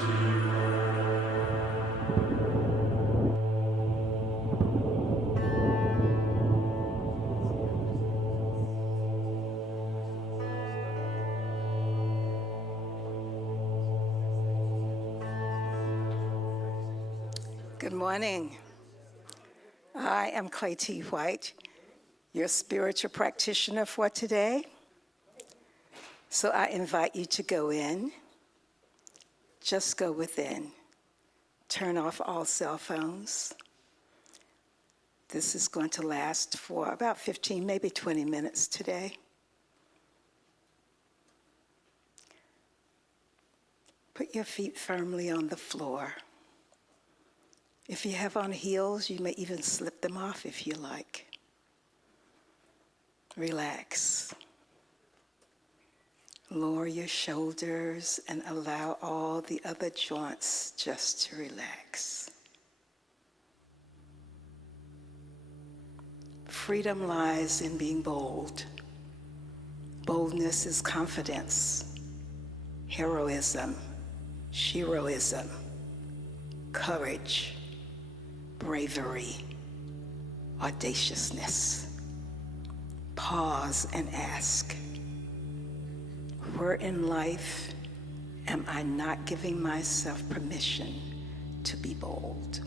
Good morning. I am Clay T. White, your spiritual practitioner for today. So I invite you to go in. Just go within. Turn off all cell phones. This is going to last for about 15, maybe 20 minutes today. Put your feet firmly on the floor. If you have on heels, you may even slip them off if you like. Relax. Lower your shoulders and allow all the other joints just to relax. Freedom lies in being bold. Boldness is confidence, heroism, sheroism, courage, bravery, audaciousness. Pause and ask, where in life am I not giving myself permission to be bold?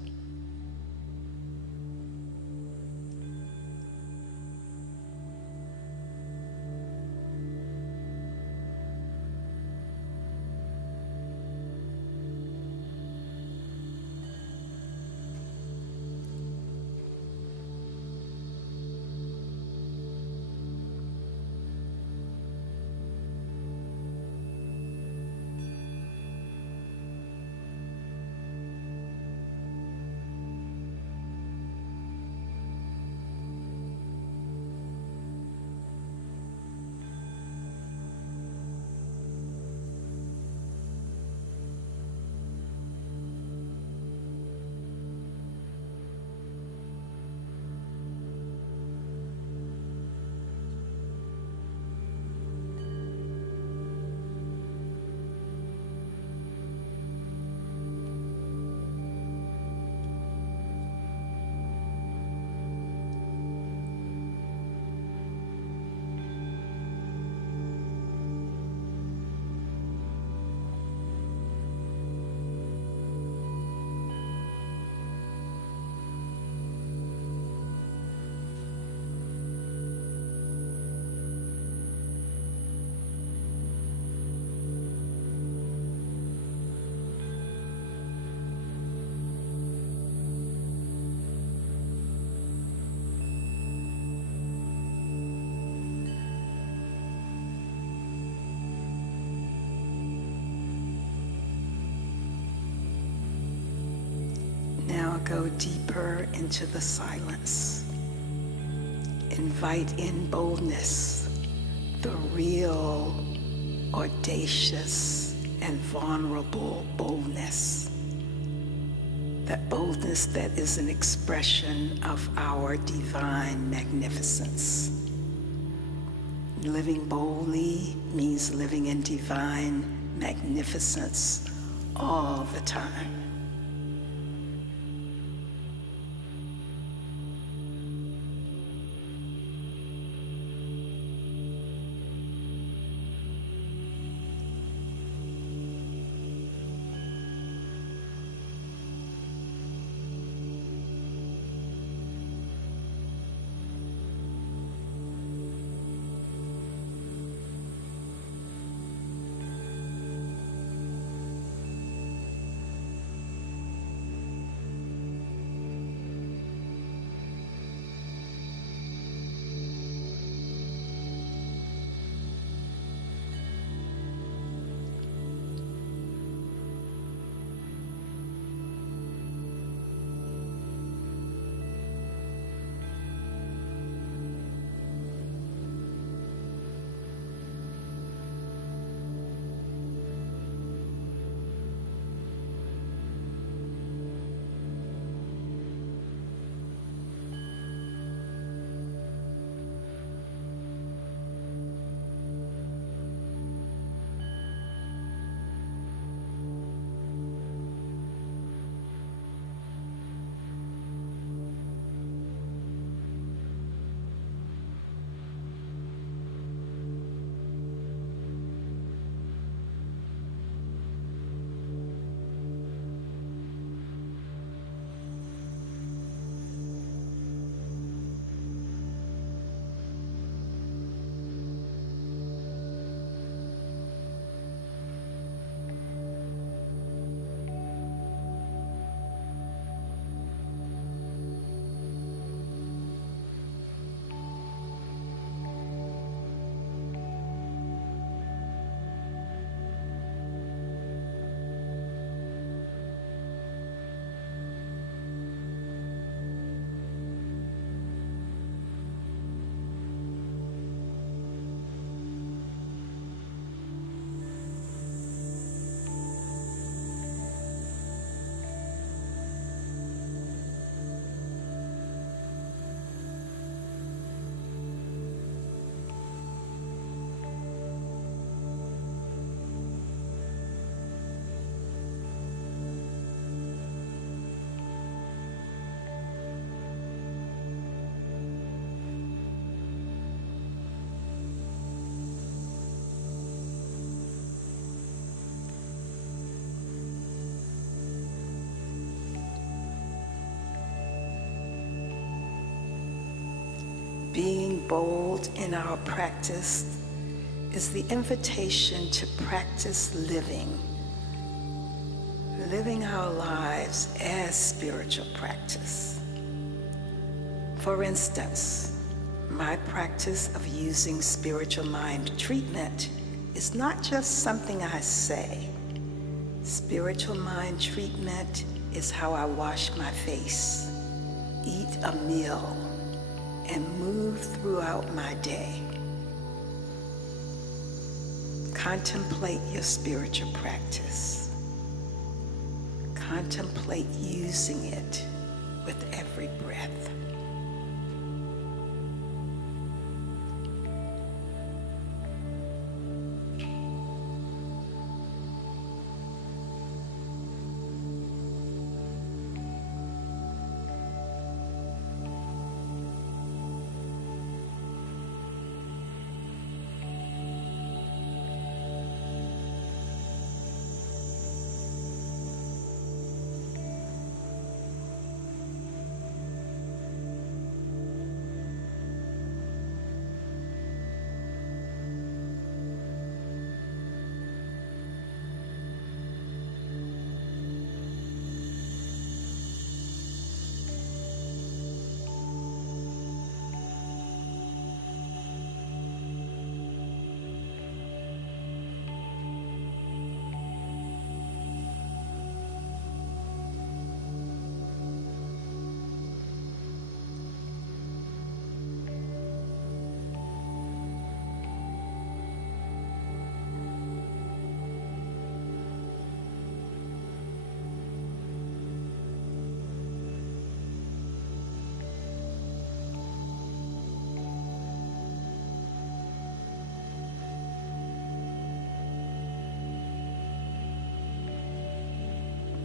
Now go deeper into the silence. Invite in boldness, the real, audacious, and vulnerable boldness. That boldness that is an expression of our divine magnificence. Living boldly means living in divine magnificence all the time. Being bold in our practice is the invitation to practice living our lives as spiritual practice. For instance, my practice of using spiritual mind treatment is not just something I say. Spiritual mind treatment is how I wash my face, eat a meal, and move throughout my day. Contemplate your spiritual practice. Contemplate using it with every breath.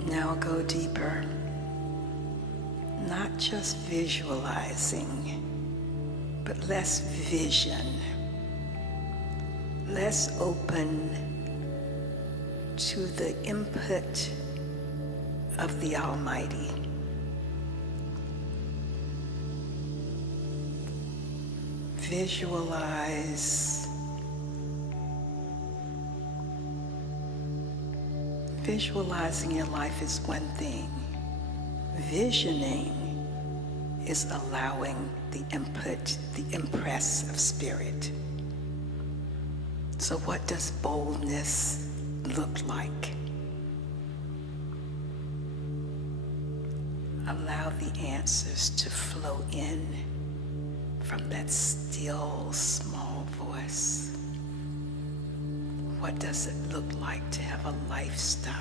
Now go deeper, not just visualizing, but less vision, less open to the input of the Almighty. Visualizing your life is one thing. Visioning is allowing the input, the impress of spirit. So what does boldness look like? Allow the answers to flow in from that still, small voice. What does it look like to have a lifestyle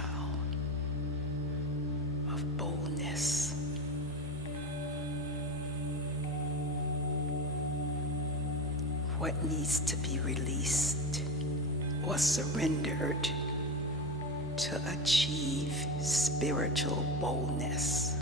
of boldness? What needs to be released or surrendered to achieve spiritual boldness?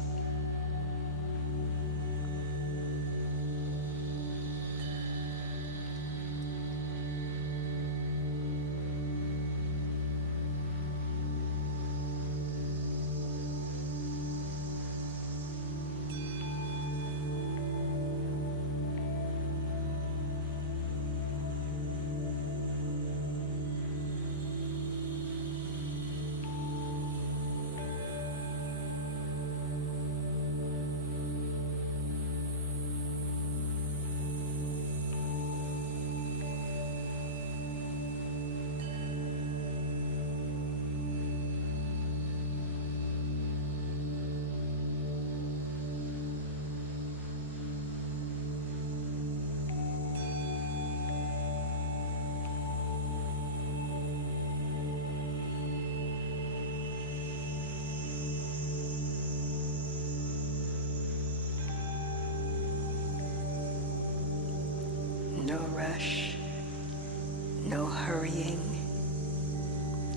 No rush, no hurrying,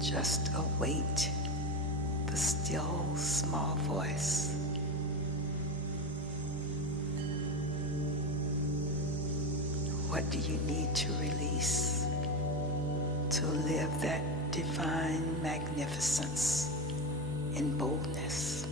just await the still, small voice. What do you need to release to live that divine magnificence in boldness?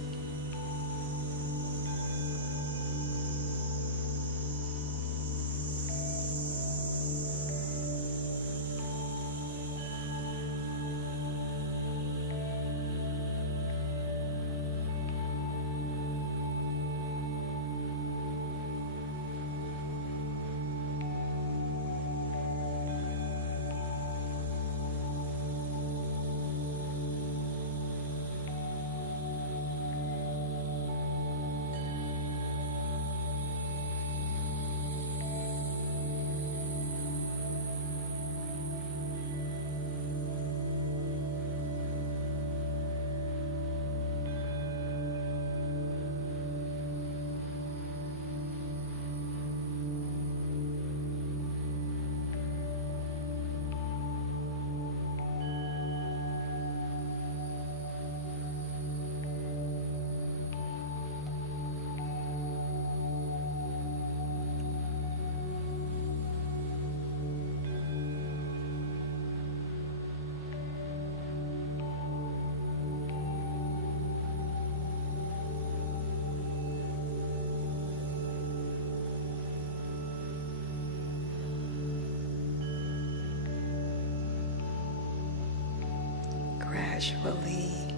Gradually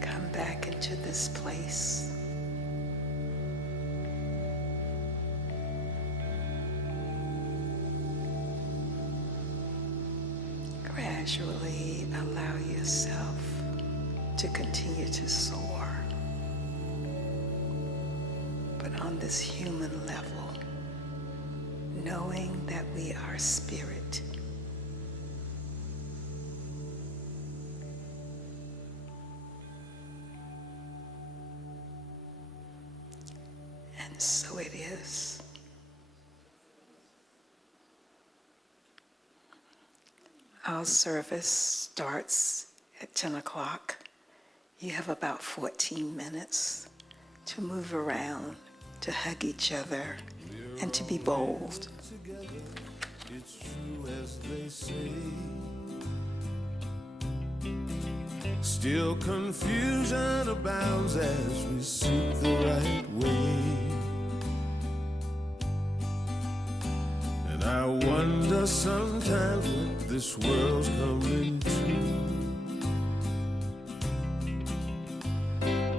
come back into this place. Gradually allow yourself to continue to soar, but on this human level, knowing that we are spirit. And so it is. Our service starts at 10 o'clock. You have about 14 minutes to move around, to hug each other, and to be bold. It's true as they say. Still confusion abounds as we seek the right way. And I wonder sometimes what this world's coming to,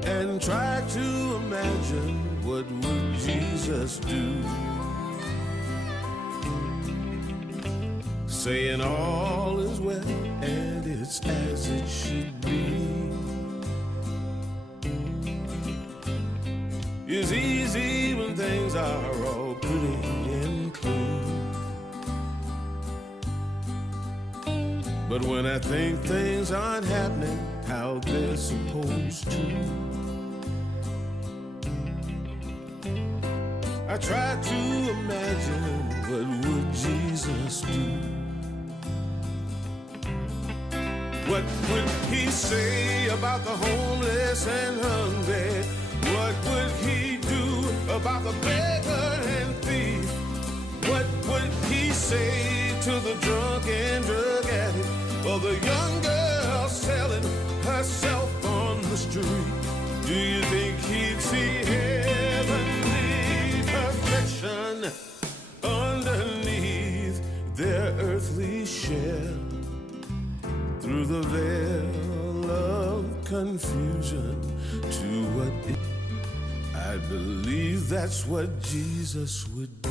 and try to imagine what would Jesus do, saying all is well and it's as it should be. It's easy when things are all pretty and clean, but when I think things aren't happening how they're supposed to, I try to imagine what would Jesus do. What would he say about the homeless and hungry? What would he do about the beggar and thief? What would he say to the drunk and drug addict, or the young girl selling herself on the street? Do you think he'd see heavenly perfection underneath their earthly shell? Through the veil of confusion to what it, I believe that's what Jesus would do.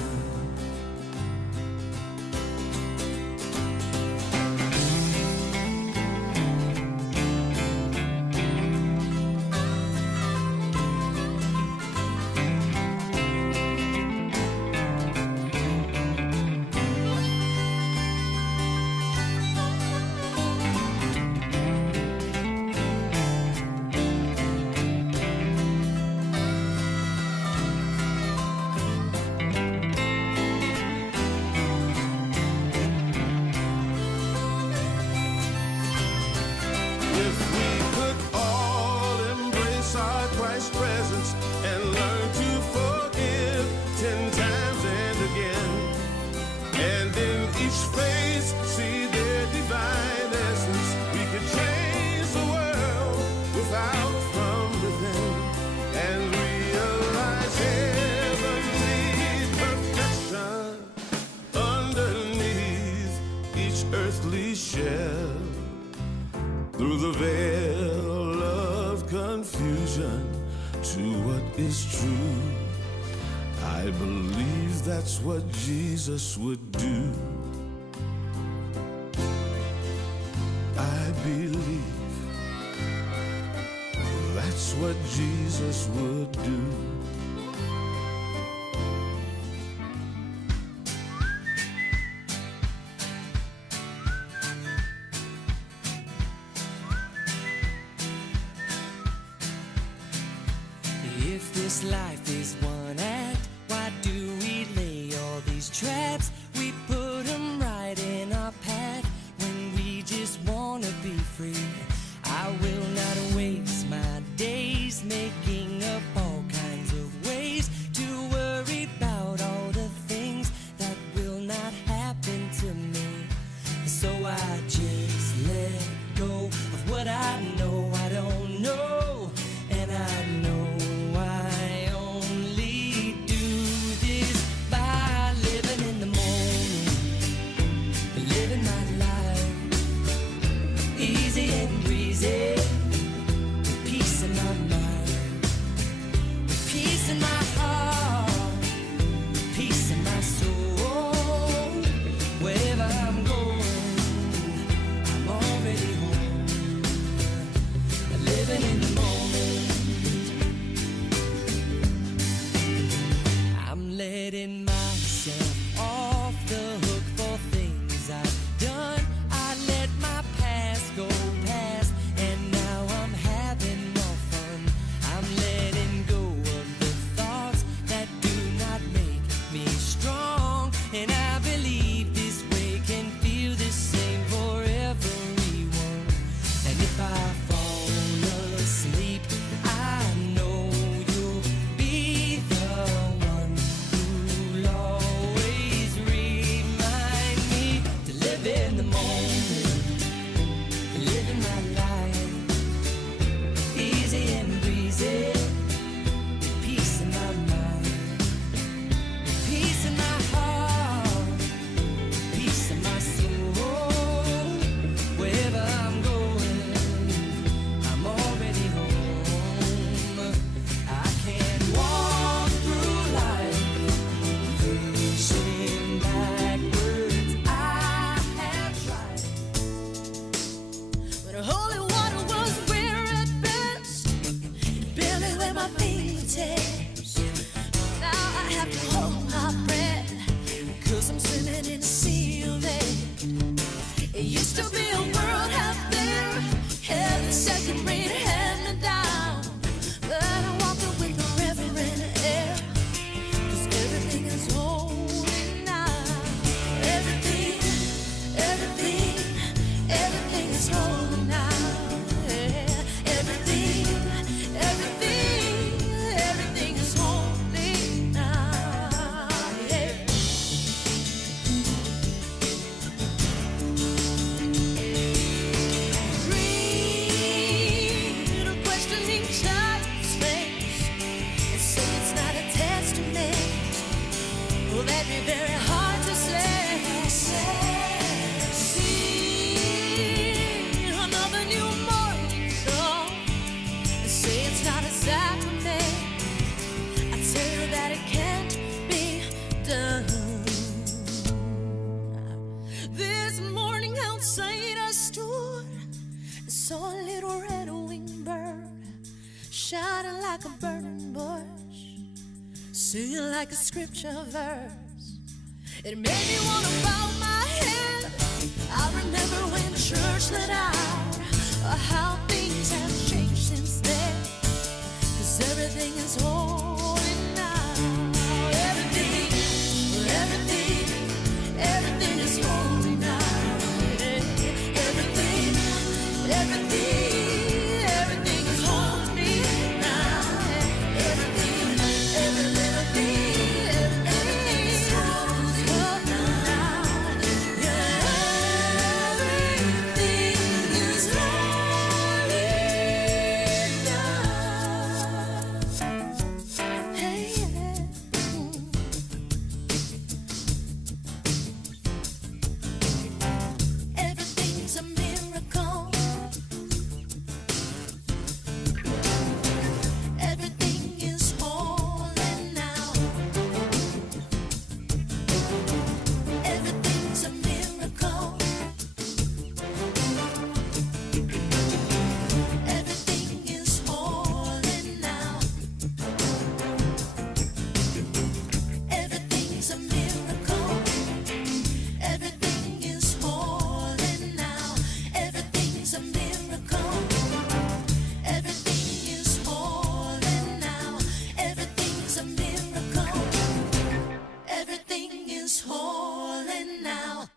Through the veil of confusion to what is true, I believe that's what Jesus would do. I believe that's what Jesus would do. If this life is one act, why do we lay all these traps? We put them right in our path when we just wanna be free. I will not waste my days making up all kinds of ways to worry about all the things that will not happen to me. So I just let go of what I know I don't know, and I know I only do this by living in the moment, living my life easy and breezy. letting myself off the hook for things I've done. I let my past go past, and now I'm having more fun. I'm letting go of the thoughts that do not make me strong, and I believe this way can feel the same for everyone. And if I fall asleep, I know you'll be the one who'll always remind me to live in the moment, living my life easy and breezy, peace in my mind, peace in my heart, peace in my soul. Wherever I'm going, I'm already home. I can walk through life facing backwards. I have tried, but holy water was where at best, barely where my fingertips. Now I have to hold my breath, 'cause I'm swimming in a sea of it. It used to be a world out there, heaven second rate, hand me down. But I walk it with the reverend air, 'cause everything is holy now. Everything, everything, everything is holy now. Yeah. Everything, everything, everything is holy now. Yeah. Read a questioning child's face and say it's not a testament. Well, that'd be very hard to say. See another new morning dawn and say it's not a sacrament. I tell you that it can't be done. This morning outside I stood and saw a little red-winged bird shining like a burning bush, singing like a scripture verse. It made me want to bow my head. I remember when church let out, how things have changed since then, 'cause everything is holy now. Everything, everything, everything is holy now. Everything, everything, everything is holy now. Everything, every little thing, everything is holy now. Yeah, everything is holy now. Hey, yeah. Everything's a miracle. Everything is holy now. Everything's a miracle. Everything is holy now. Everything's a miracle. Everything is holy now. Everything's a miracle. Everything is holy now. Everything's a miracle. Everything is holy now.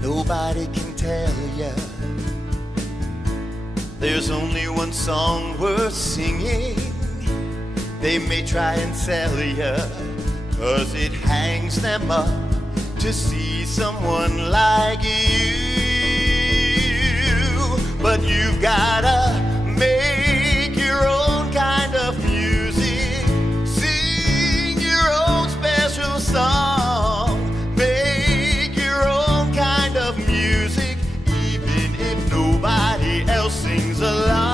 Nobody can tell ya there's only one song worth singing. They may try and sell ya, 'cause it hangs them up to see someone like you. But you've gotta make your own kind of music, sing your own special song, make your own kind of music, even if nobody else sings along.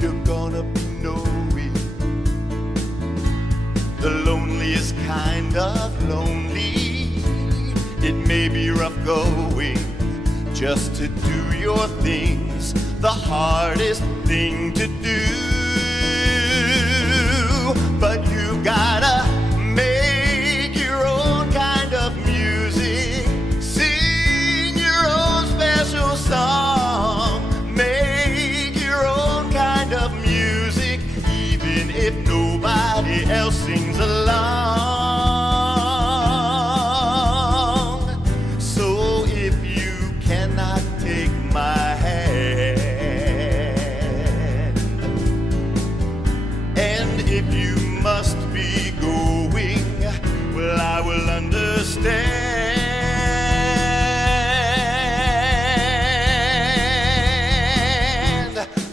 You're gonna be knowing the loneliest kind of lonely It may be rough going just to do your things, the hardest thing to do. But you gotta make your own kind of music, sing your own special song, make your own kind of music, even if nobody else sings along. So if you cannot take my hand, and if you must be going, well, I will understand.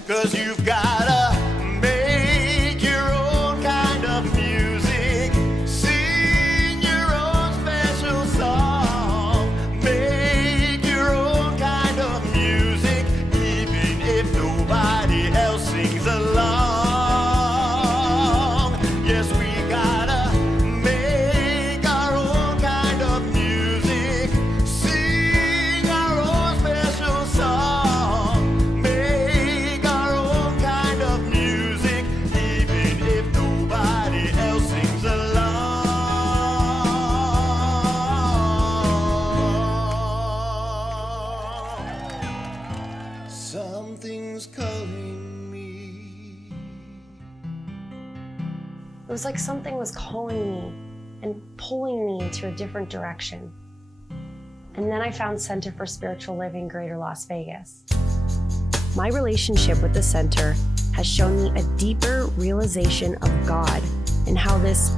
'Cause you've gotta make your own kind of music, sing your own special song, make your own kind of music, even if nobody else sings along. Yes, we gotta make our own kind of music, sing our own special song, make our own kind of music, even if nobody else sings along. Something's calling me. It was like something was calling me and pulling me into a different direction. And then I found Center for Spiritual Living, Greater Las Vegas. My relationship with the center has shown me a deeper realization of God and how this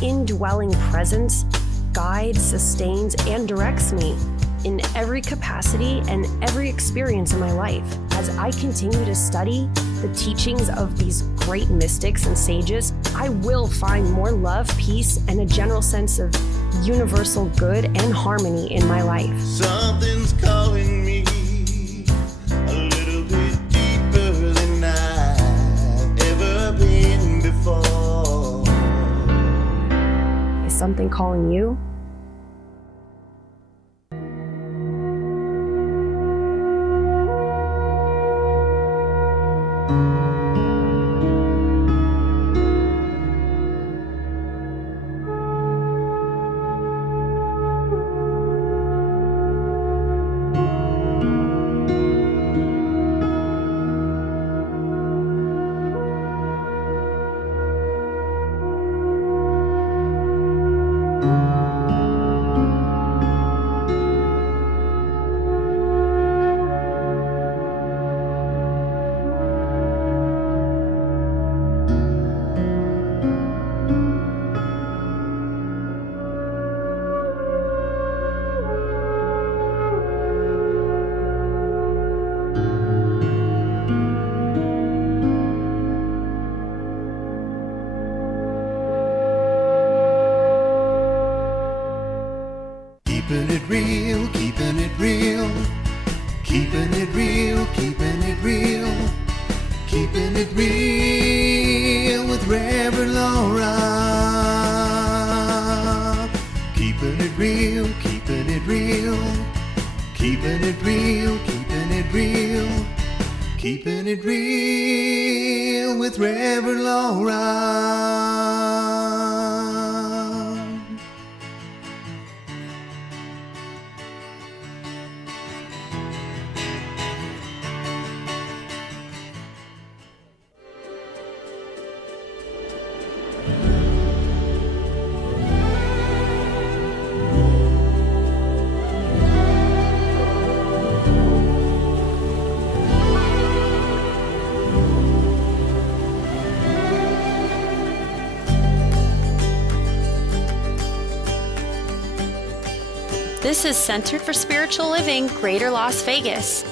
indwelling presence guides, sustains, and directs me in every capacity and every experience in my life. As I continue to study the teachings of these great mystics and sages, I will find more love, peace, and a general sense of universal good and harmony in my life. Something's calling me a little bit deeper than I've ever been before. Is something calling you? Keeping it real, keeping it real, keeping it real, keeping it real, keeping it real with Reverend Laura. Keeping it real, keeping it real, keeping it real, keeping it real, keeping it real with Reverend Laura. This is Center for Spiritual Living, Greater Las Vegas.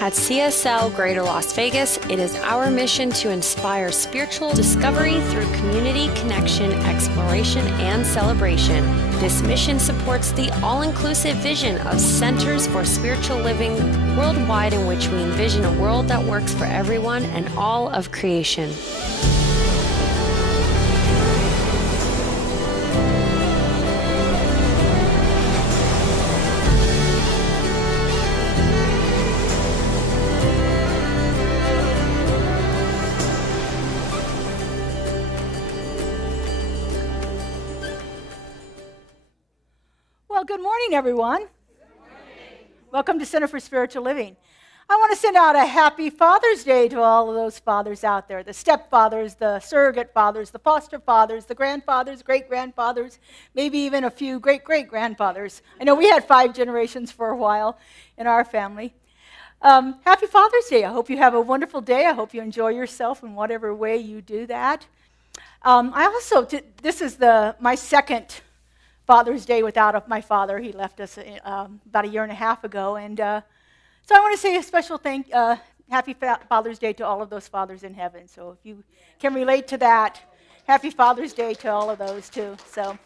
At CSL Greater Las Vegas, it is our mission to inspire spiritual discovery through community connection, exploration, and celebration. This mission supports the all-inclusive vision of Centers for Spiritual Living worldwide, in which we envision a world that works for everyone and all of creation. Well, good morning, everyone. Good morning. Welcome to Center for Spiritual Living. I want to send out a happy Father's Day to all of those fathers out there, the stepfathers, the surrogate fathers, the foster fathers, the grandfathers, great-grandfathers, maybe even a few great-great-grandfathers. I know we had 5 generations for a while in our family. Happy Father's Day. I hope you have a wonderful day. I hope you enjoy yourself in whatever way you do that. This is my second Father's Day without my father. He left us about a year and a half ago. And so I want to say a special happy Father's Day to all of those fathers in heaven. So if you can relate to that, happy Father's Day to all of those too. So,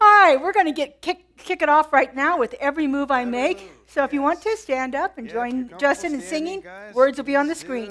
all right, we're going to kick it off right now with Every Move I Make. So if you want to, stand up and join Justin in singing. Guys. Words will be on the screen.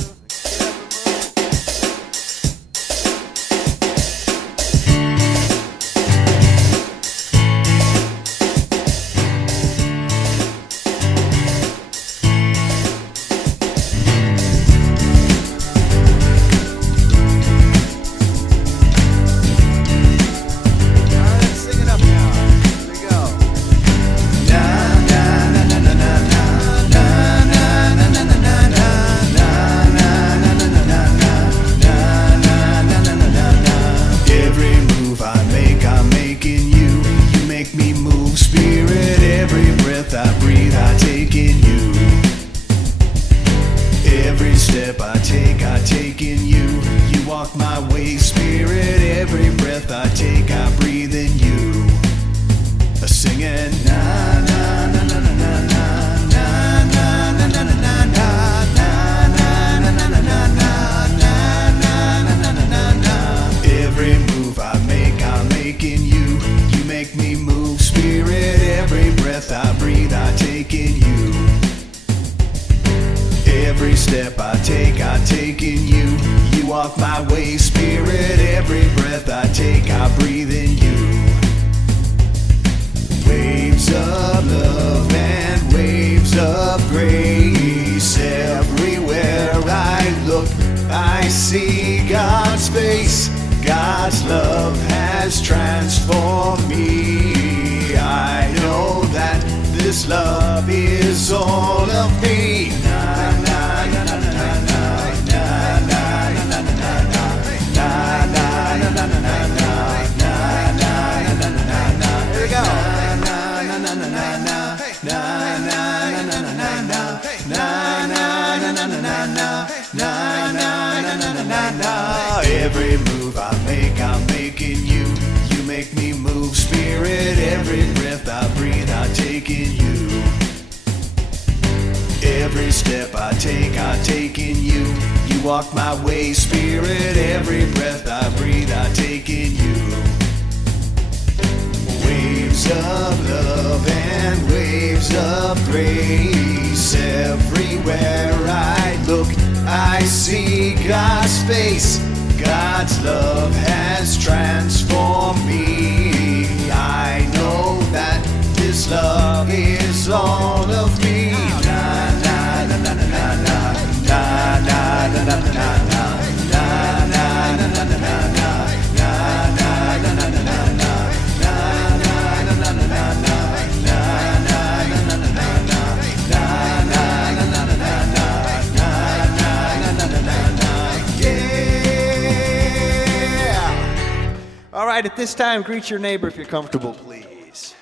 Every move I make, I'm making you. You make me move, Spirit. Every breath I breathe, I take in you. Every step I take in you. You walk my way, Spirit. Every breath I breathe, I take in you. Waves of love and waves of grace. Everywhere I look, I see God's face. God's love has transformed me. I know that this love is all of me. Na na na na na na na na na na na na na na na All right, at this time, greet your neighbor if you're comfortable, please.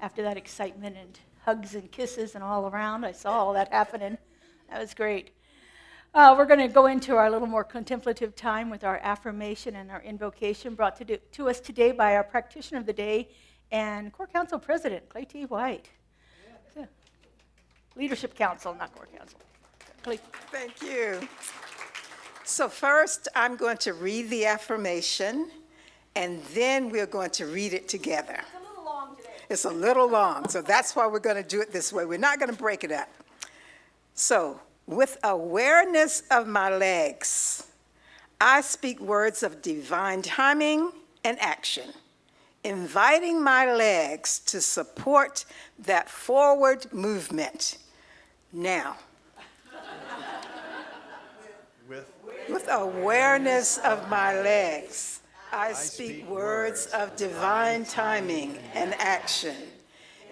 after that excitement and hugs and kisses and all around. I saw all that happening. That was great. We're going to go into our little more contemplative time with our affirmation and our invocation brought to us today by our practitioner of the day and Core Council President, Clay T. White. Yeah. Leadership Council, not Core Council. Clay. Thank you. So first, I'm going to read the affirmation, and then we're going to read it together. It's a little long today. It's a little long, so that's why we're going to do it this way. We're not going to break it up. So, with awareness of my legs, I speak words of divine timing and action, inviting my legs to support that forward movement. Now, with awareness of my legs, I speak words of divine timing and action,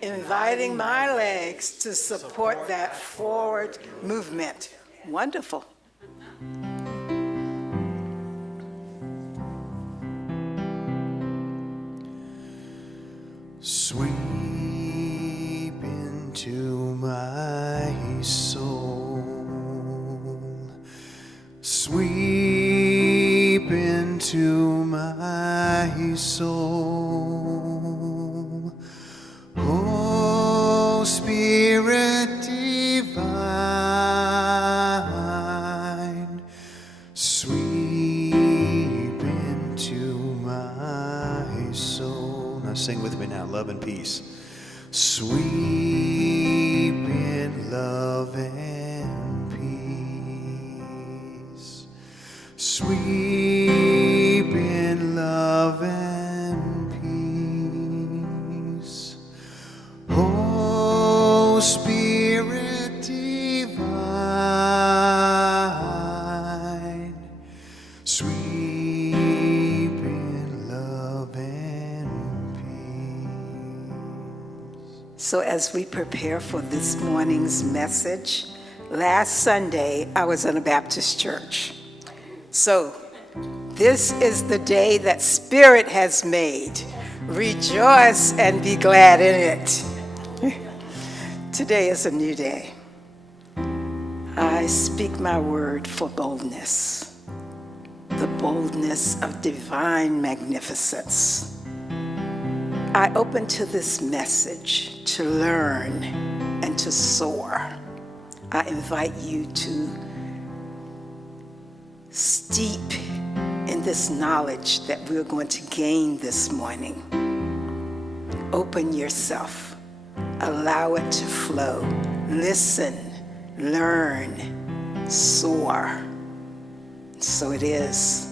inviting my legs to support that forward movement. Wonderful. Sweep into my soul. Sweep into my soul. Oh, Spirit divine, sweep into my soul. Now sing with me now, love and peace. Sweep in love and peace. Sweep in love and peace. Oh, Spirit divine, sweep in love and peace. So as we prepare for this morning's message, last Sunday I was in a Baptist church. So this is the day that Spirit has made. Rejoice and be glad in it. Today is a new day. I speak my word for boldness, the boldness of divine magnificence. I open to this message to learn and to soar. I invite you to steep in this knowledge that we're going to gain this morning. Open yourself. Allow it to flow. Listen, learn, soar. So it is.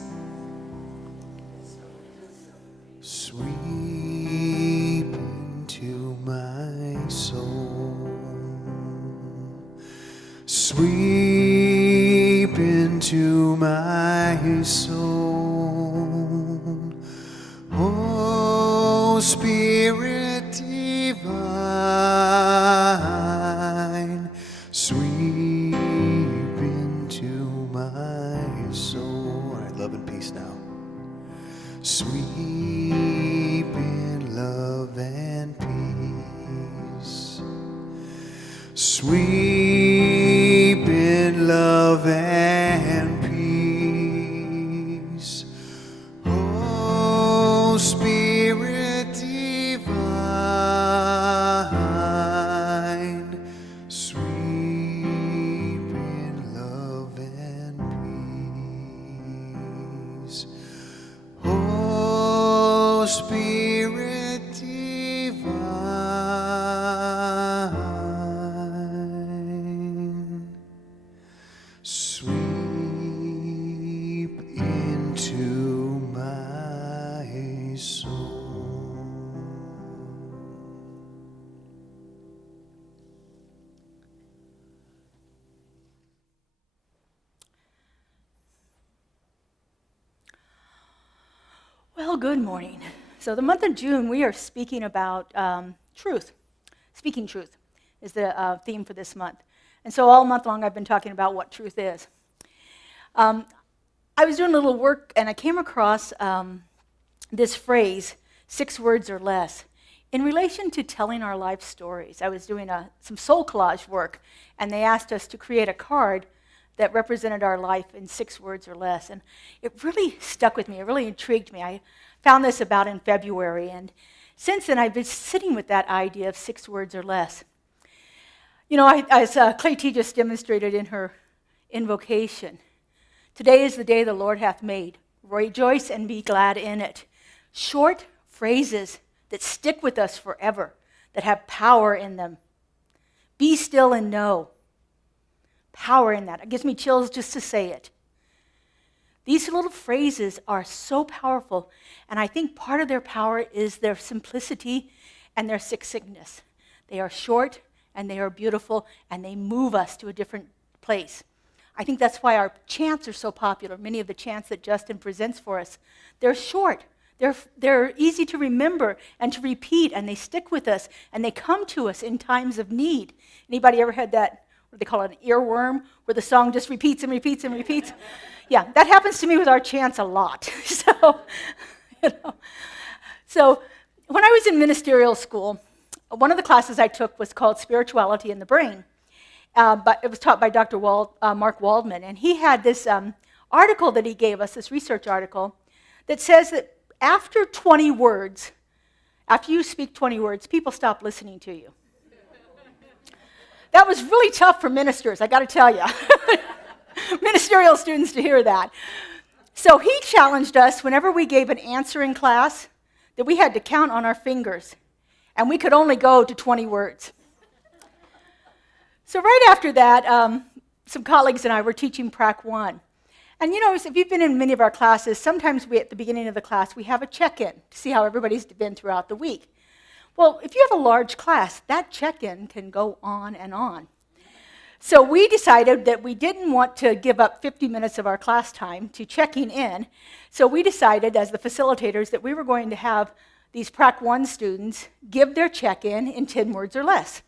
Sweep into my soul. Sweep into my soul. Oh, Spirit divine, sweep into my soul. All right, love and peace now. Sweep in love and peace. Sweep in love and peace. Oh, Spirit divine, sweep in love and peace. Oh, Spirit divine, sweep into my soul. Well, good morning. So the month of June, we are speaking about truth. Speaking truth is the theme for this month. And so all month long, I've been talking about what truth is. I was doing a little work, and I came across this phrase, 6 words or less. in relation to telling our life stories. I was doing some soul collage work, and they asked us to create a card that represented our life in 6 words or less. And it really stuck with me. It really intrigued me. I found this about in February, and since then I've been sitting with that idea of 6 words or less. You know, as Clay T just demonstrated in her invocation, today is the day the Lord hath made. Rejoice and be glad in it. Short phrases that stick with us forever, that have power in them. Be still and know. Power in that. It gives me chills just to say it. These little phrases are so powerful, and I think part of their power is their simplicity and their succinctness. They are short, and they are beautiful, and they move us to a different place. I think that's why our chants are so popular. Many of the chants that Justin presents for us, they're short. They're easy to remember and to repeat, and they stick with us, and they come to us in times of need. Anybody ever had that, what do they call it, an earworm, where the song just repeats and repeats and repeats? Yeah, that happens to me with our chants a lot. So when I was in ministerial school, one of the classes I took was called Spirituality in the Brain. But it was taught by Dr. Mark Waldman, and he had this article that he gave us, this research article, that says that after 20 words, after you speak 20 words, people stop listening to you. That was really tough for ministers, I got to tell you. Ministerial students to hear that. So he challenged us whenever we gave an answer in class that we had to count on our fingers, and we could only go to 20 words. So right after that, some colleagues and I were teaching Prac 1. And you know, if you've been in many of our classes, sometimes at the beginning of the class, we have a check-in to see how everybody's been throughout the week. Well, if you have a large class, that check-in can go on and on. So we decided that we didn't want to give up 50 minutes of our class time to checking in. So we decided, as the facilitators, that we were going to have these Prac 1 students give their check-in in 10 words or less.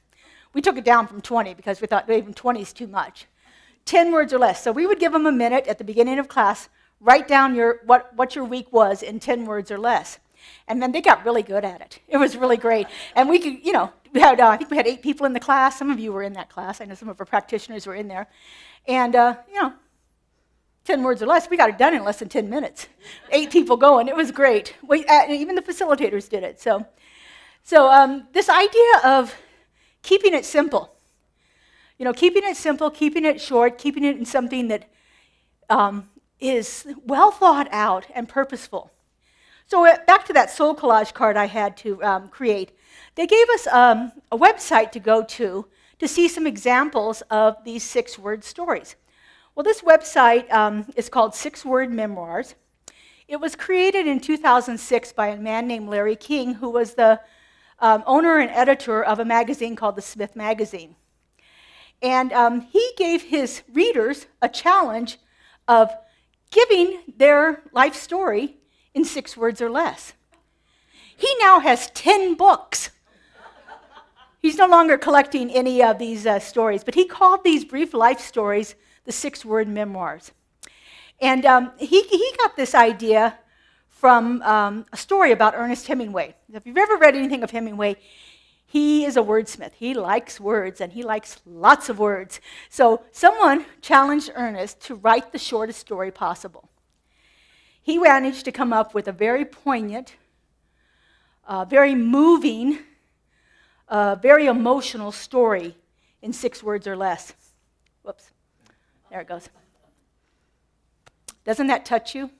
We took it down from 20 because we thought even 20 is too much. 10 words or less. So we would give them a minute at the beginning of class, write down what your week was in 10 words or less. And then they got really good at it. It was really great. And we could, I think we had 8 people in the class. Some of you were in that class. I know some of our practitioners were in there. And, 10 words or less, we got it done in less than 10 minutes. 8 people going. It was great. Even the facilitators did it. So this idea of keeping it simple, keeping it simple, keeping it short, keeping it in something that is well thought out and purposeful. So back to that soul collage card I had to create, they gave us a website to go to see some examples of these 6-word stories. Well, this website is called 6-Word Memoirs. It was created in 2006 by a man named Larry King, who was the owner and editor of a magazine called the Smith Magazine. And he gave his readers a challenge of giving their life story in 6 words or less. He now has 10 books. He's no longer collecting any of these stories, but he called these brief life stories the 6-Word Memoirs. And he got this idea from a story about Ernest Hemingway. If you've ever read anything of Hemingway, he is a wordsmith. He likes words, and he likes lots of words. So someone challenged Ernest to write the shortest story possible. He managed to come up with a very poignant, very moving, very emotional story in 6 words or less. Whoops. There it goes. Doesn't that touch you?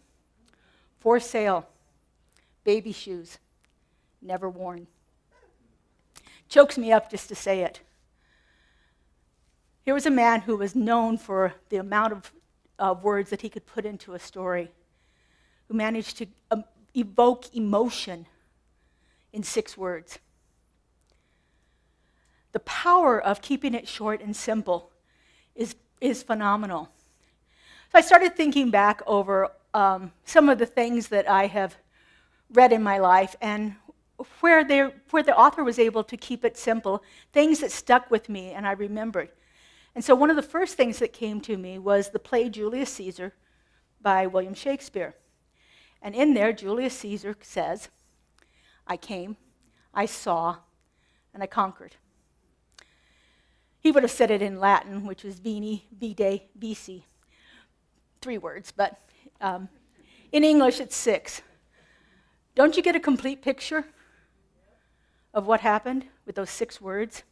For sale. Baby shoes. Never worn. Chokes me up just to say it. Here was a man who was known for the amount of words that he could put into a story, who managed to evoke emotion in 6 words. The power of keeping it short and simple is phenomenal. So I started thinking back over some of the things that I have read in my life and where the author was able to keep it simple, things that stuck with me and I remembered. And so one of the first things that came to me was the play Julius Caesar by William Shakespeare. And in there, Julius Caesar says, I came, I saw, and I conquered. He would have said it in Latin, which was veni, vide, vici. 3 words, but in English it's 6. Don't you get a complete picture of what happened with those 6 words?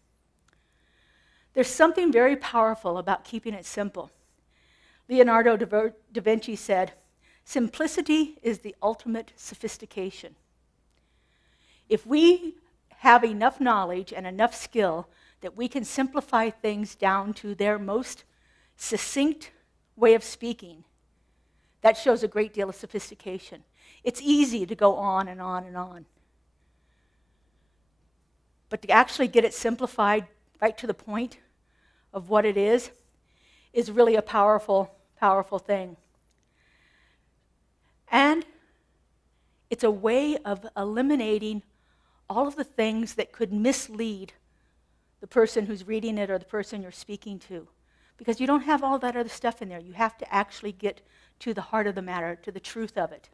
There's something very powerful about keeping it simple. Leonardo da Vinci said, "Simplicity is the ultimate sophistication." If we have enough knowledge and enough skill that we can simplify things down to their most succinct way of speaking, that shows a great deal of sophistication. It's easy to go on and on and on. But to actually get it simplified right to the point of what it is really a powerful, powerful thing. And it's a way of eliminating all of the things that could mislead the person who's reading it or the person you're speaking to. Because you don't have all that other stuff in there. You have to actually get to the heart of the matter, to the truth of it.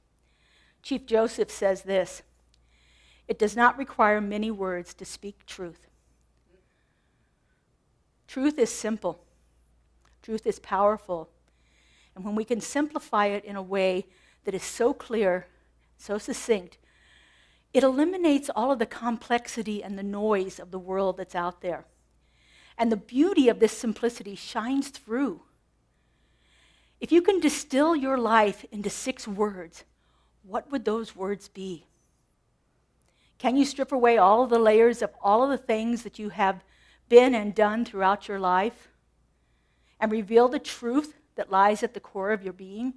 Chief Joseph says this, "It does not require many words to speak truth." Truth is simple. Truth is powerful. And when we can simplify it in a way that is so clear, so succinct, it eliminates all of the complexity and the noise of the world that's out there. And the beauty of this simplicity shines through. If you can distill your life into 6 words, what would those words be? Can you strip away all of the layers of all of the things that you have been and done throughout your life and reveal the truth that lies at the core of your being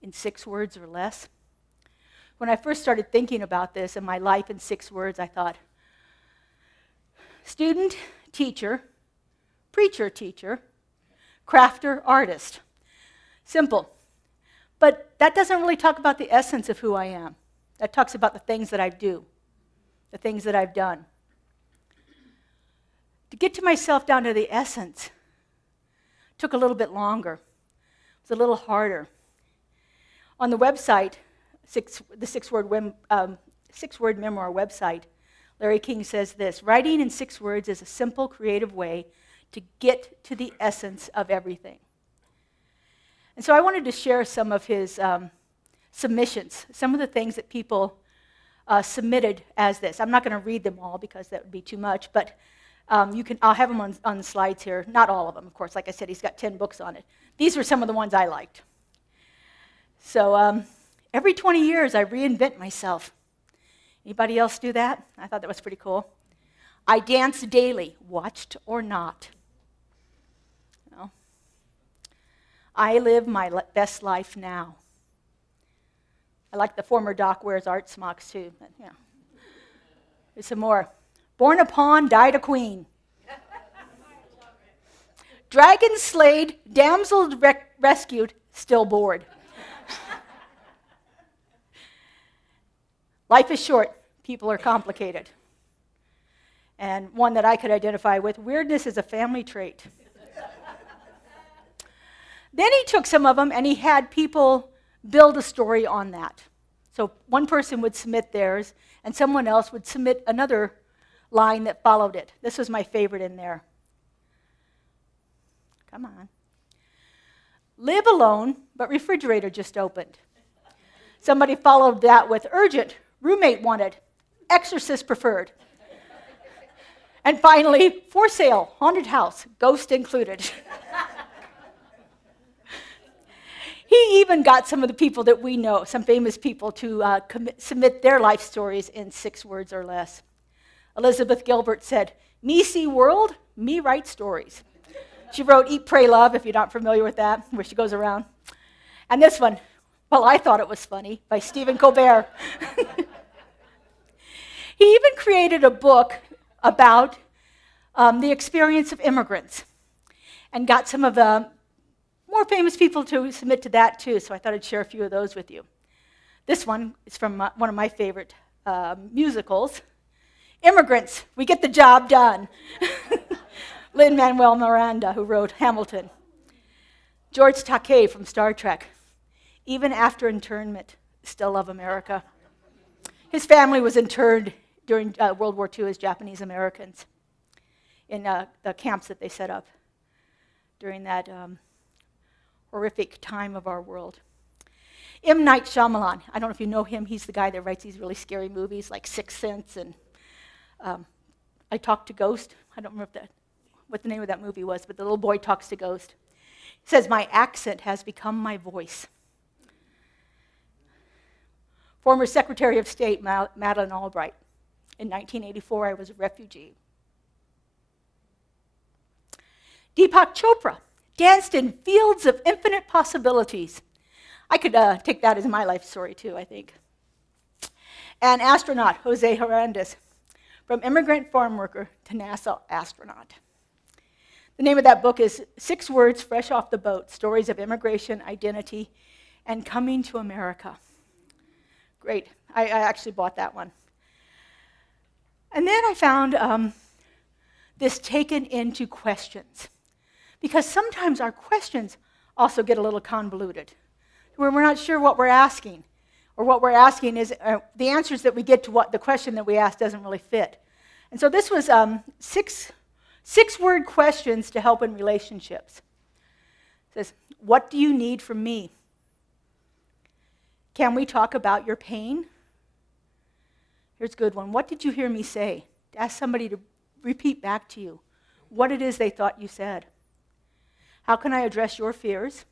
in 6 words or less? When I first started thinking about this and my life in 6 words, I thought, student, teacher, preacher, teacher, crafter, artist. Simple. But that doesn't really talk about the essence of who I am. That talks about the things that I do, the things that I've done. To get to myself down to the essence took a little bit longer. It was a little harder. On the website, the six-word memoir website, Larry King says this, "Writing in 6 words is a simple, creative way to get to the essence of everything." And so I wanted to share some of his submissions, some of the things that people submitted as this. I'm not going to read them all because that would be too much, but I'll have them on the slides here. Not all of them, of course. Like I said, he's got 10 books on it. These were some of the ones I liked. So every 20 years, I reinvent myself. Anybody else do that? I thought that was pretty cool. I dance daily, watched or not. You know? I live my best life now. I like the former Doc wears art smocks too. But, yeah. There's some more. Born a pawn, died a queen. Dragon slayed, damsel rescued, still bored. Life is short, people are complicated. And one that I could identify with, weirdness is a family trait. Then he took some of them and he had people build a story on that. So one person would submit theirs and someone else would submit another line that followed it. This was my favorite in there. Come on. Live alone, but refrigerator just opened. Somebody followed that with urgent, roommate wanted, exorcist preferred. And finally, for sale, haunted house, ghost included. He even got some of the people that we know, some famous people, to submit their life stories in 6 words or less. Elizabeth Gilbert said, "Me see world, me write stories." She wrote Eat, Pray, Love, if you're not familiar with that, where she goes around. And this one, well, I thought it was funny, by Stephen Colbert. He even created a book about the experience of immigrants and got some of the more famous people to submit to that too, so I thought I'd share a few of those with you. This one is from one of my favorite musicals, Immigrants, We Get the Job Done. Lin-Manuel Miranda, who wrote Hamilton. George Takei from Star Trek, Even After Internment, Still Love America. His family was interned during World War II as Japanese Americans in the camps that they set up during that horrific time of our world. M. Night Shyamalan, I don't know if you know him, he's the guy that writes these really scary movies like Sixth Sense and I Talk to Ghost. I don't remember what the name of that movie was, but the little boy talks to Ghost. He says, "My accent has become my voice." Former Secretary of State Madeleine Albright. In 1984, I was a refugee. Deepak Chopra danced in fields of infinite possibilities. I could take that as my life story too, I think. And astronaut Jose Hernandez, from immigrant farm worker to NASA astronaut. The name of that book is 6 Words Fresh Off the Boat, Stories of Immigration, Identity, and Coming to America. Great. I actually bought that one. And then I found this taken into questions. Because sometimes our questions also get a little convoluted, where we're not sure what we're asking. Or what we're asking is the answers that we get to what the question that we ask doesn't really fit. And so this was 6-word questions to help in relationships. It says, what do you need from me? Can we talk about your pain? Here's a good one. What did you hear me say? Ask somebody to repeat back to you what it is they thought you said. How can I address your fears?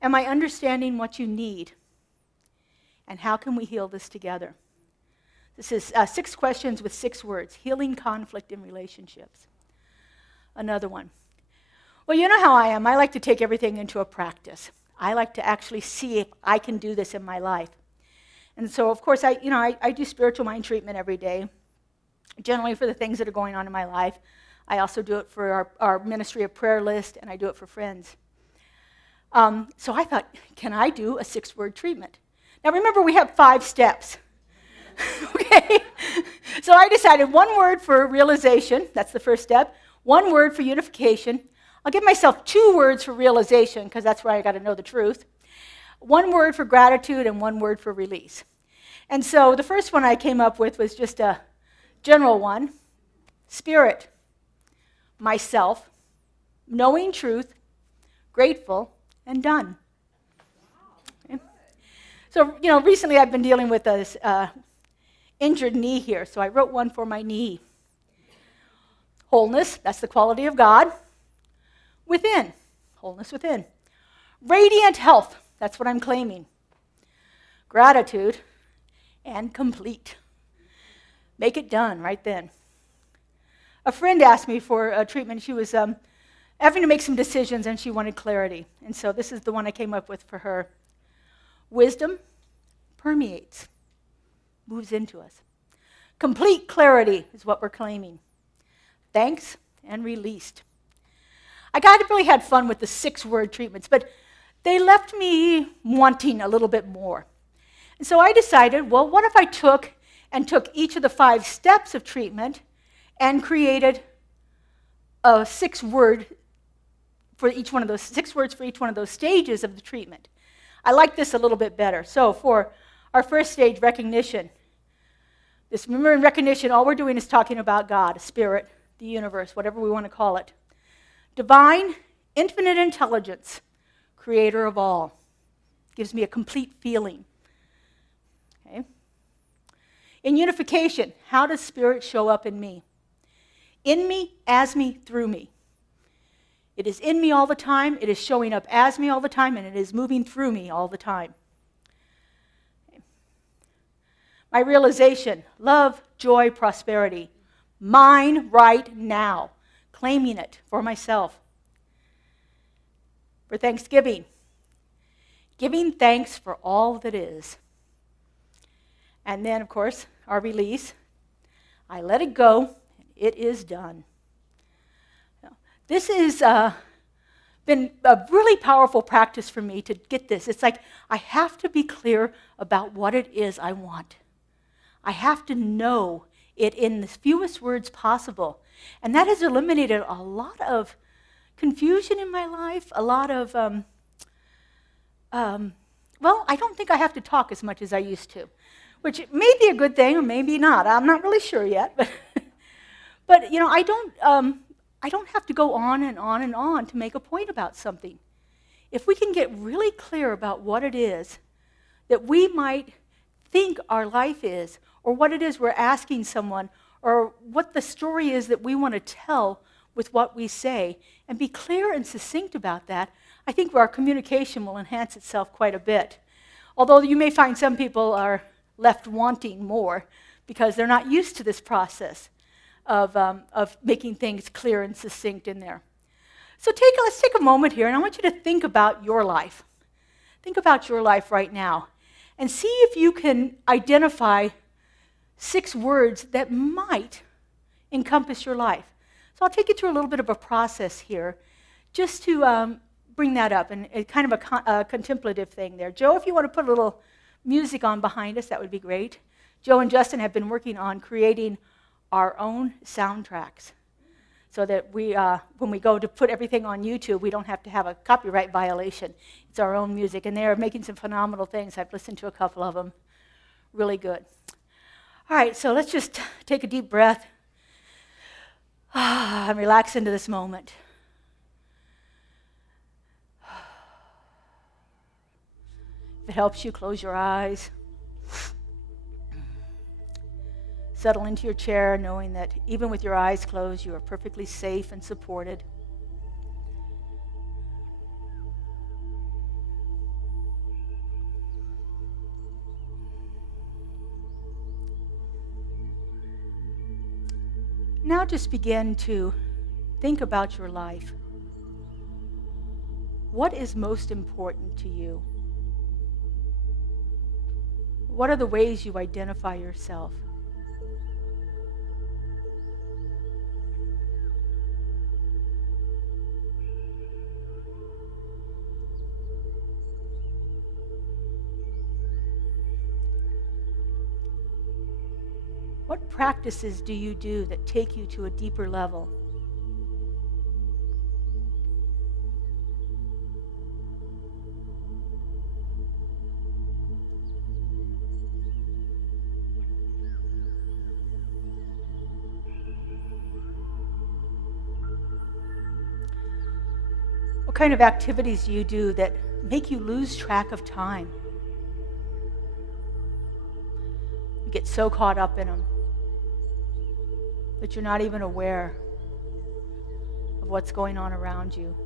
Am I understanding what you need? And how can we heal this together? This is 6 questions with 6 words, healing conflict in relationships. Another one. Well, you know how I am. I like to take everything into a practice. I like to actually see if I can do this in my life. And so, of course, I do spiritual mind treatment every day, generally for the things that are going on in my life. I also do it for our Ministry of Prayer list, and I do it for friends. So I thought, can I do a 6-word treatment? Now, remember, we have 5 steps. Okay? So I decided 1 word for realization. That's the first step. 1 word for unification. I'll give myself 2 words for realization, because that's where I got to know the truth. 1 word for gratitude and 1 word for release. And so the first one I came up with was just a general one. Spirit, myself, knowing truth, grateful, and done. Okay. So, recently I've been dealing with this injured knee here, so I wrote one for my knee. Wholeness, that's the quality of God. Within, wholeness within. Radiant health, that's what I'm claiming. Gratitude, and complete. Make it done right then. A friend asked me for a treatment. She was having to make some decisions, and she wanted clarity. And so this is the one I came up with for her. Wisdom permeates, moves into us. Complete clarity is what we're claiming. Thanks and released. I really had fun with the 6-word treatments, but they left me wanting a little bit more. And so I decided, well, what if I took each of the 5 steps of treatment and created a 6-word for each one of those, 6 words for each one of those stages of the treatment. I like this a little bit better. So for our first stage, recognition. Remember, in recognition, all we're doing is talking about God, spirit, the universe, whatever we want to call it. Divine, infinite intelligence, creator of all. Gives me a complete feeling. Okay. In unification, how does spirit show up in me? In me, as me, through me. It is in me all the time, it is showing up as me all the time, and it is moving through me all the time. Okay. My realization, love, joy, prosperity. Mine right now. Claiming it for myself. For Thanksgiving, giving thanks for all that is. And then, of course, our release. I let it go, and it is done. This has been a really powerful practice for me to get this. It's like I have to be clear about what it is I want. I have to know it in the fewest words possible. And that has eliminated a lot of confusion in my life, a lot of, I don't think I have to talk as much as I used to. which may be a good thing or maybe not. I'm not really sure yet, but I don't have to go on and on and on to make a point about something. If we can get really clear about what it is that we might think our life is, or what it is we're asking someone, or what the story is that we want to tell with what we say, and be clear and succinct about that, I think our communication will enhance itself quite a bit. Although you may find some people are left wanting more because they're not used to this process of making things clear and succinct in there. So let's take a moment here, and I want you to think about your life. Think about your life right now, and see if you can identify 6 words that might encompass your life. So I'll take you through a little bit of a process here, just to bring that up, and kind of a contemplative thing there. Joe, if you want to put a little music on behind us, that would be great. Joe and Justin have been working on creating our own soundtracks, so that when we go to put everything on YouTube, we don't have to have a copyright violation. It's our own music, and they're making some phenomenal things. I've listened to a couple of them. Really good. All right, so let's just take a deep breath and relax into this moment. If it helps you, close your eyes. Settle into your chair, knowing that even with your eyes closed, you are perfectly safe and supported. Now just begin to think about your life. What is most important to you? What are the ways you identify yourself? What practices do you do that take you to a deeper level? What kind of activities do you do that make you lose track of time? You get so caught up in them that you're not even aware of what's going on around you.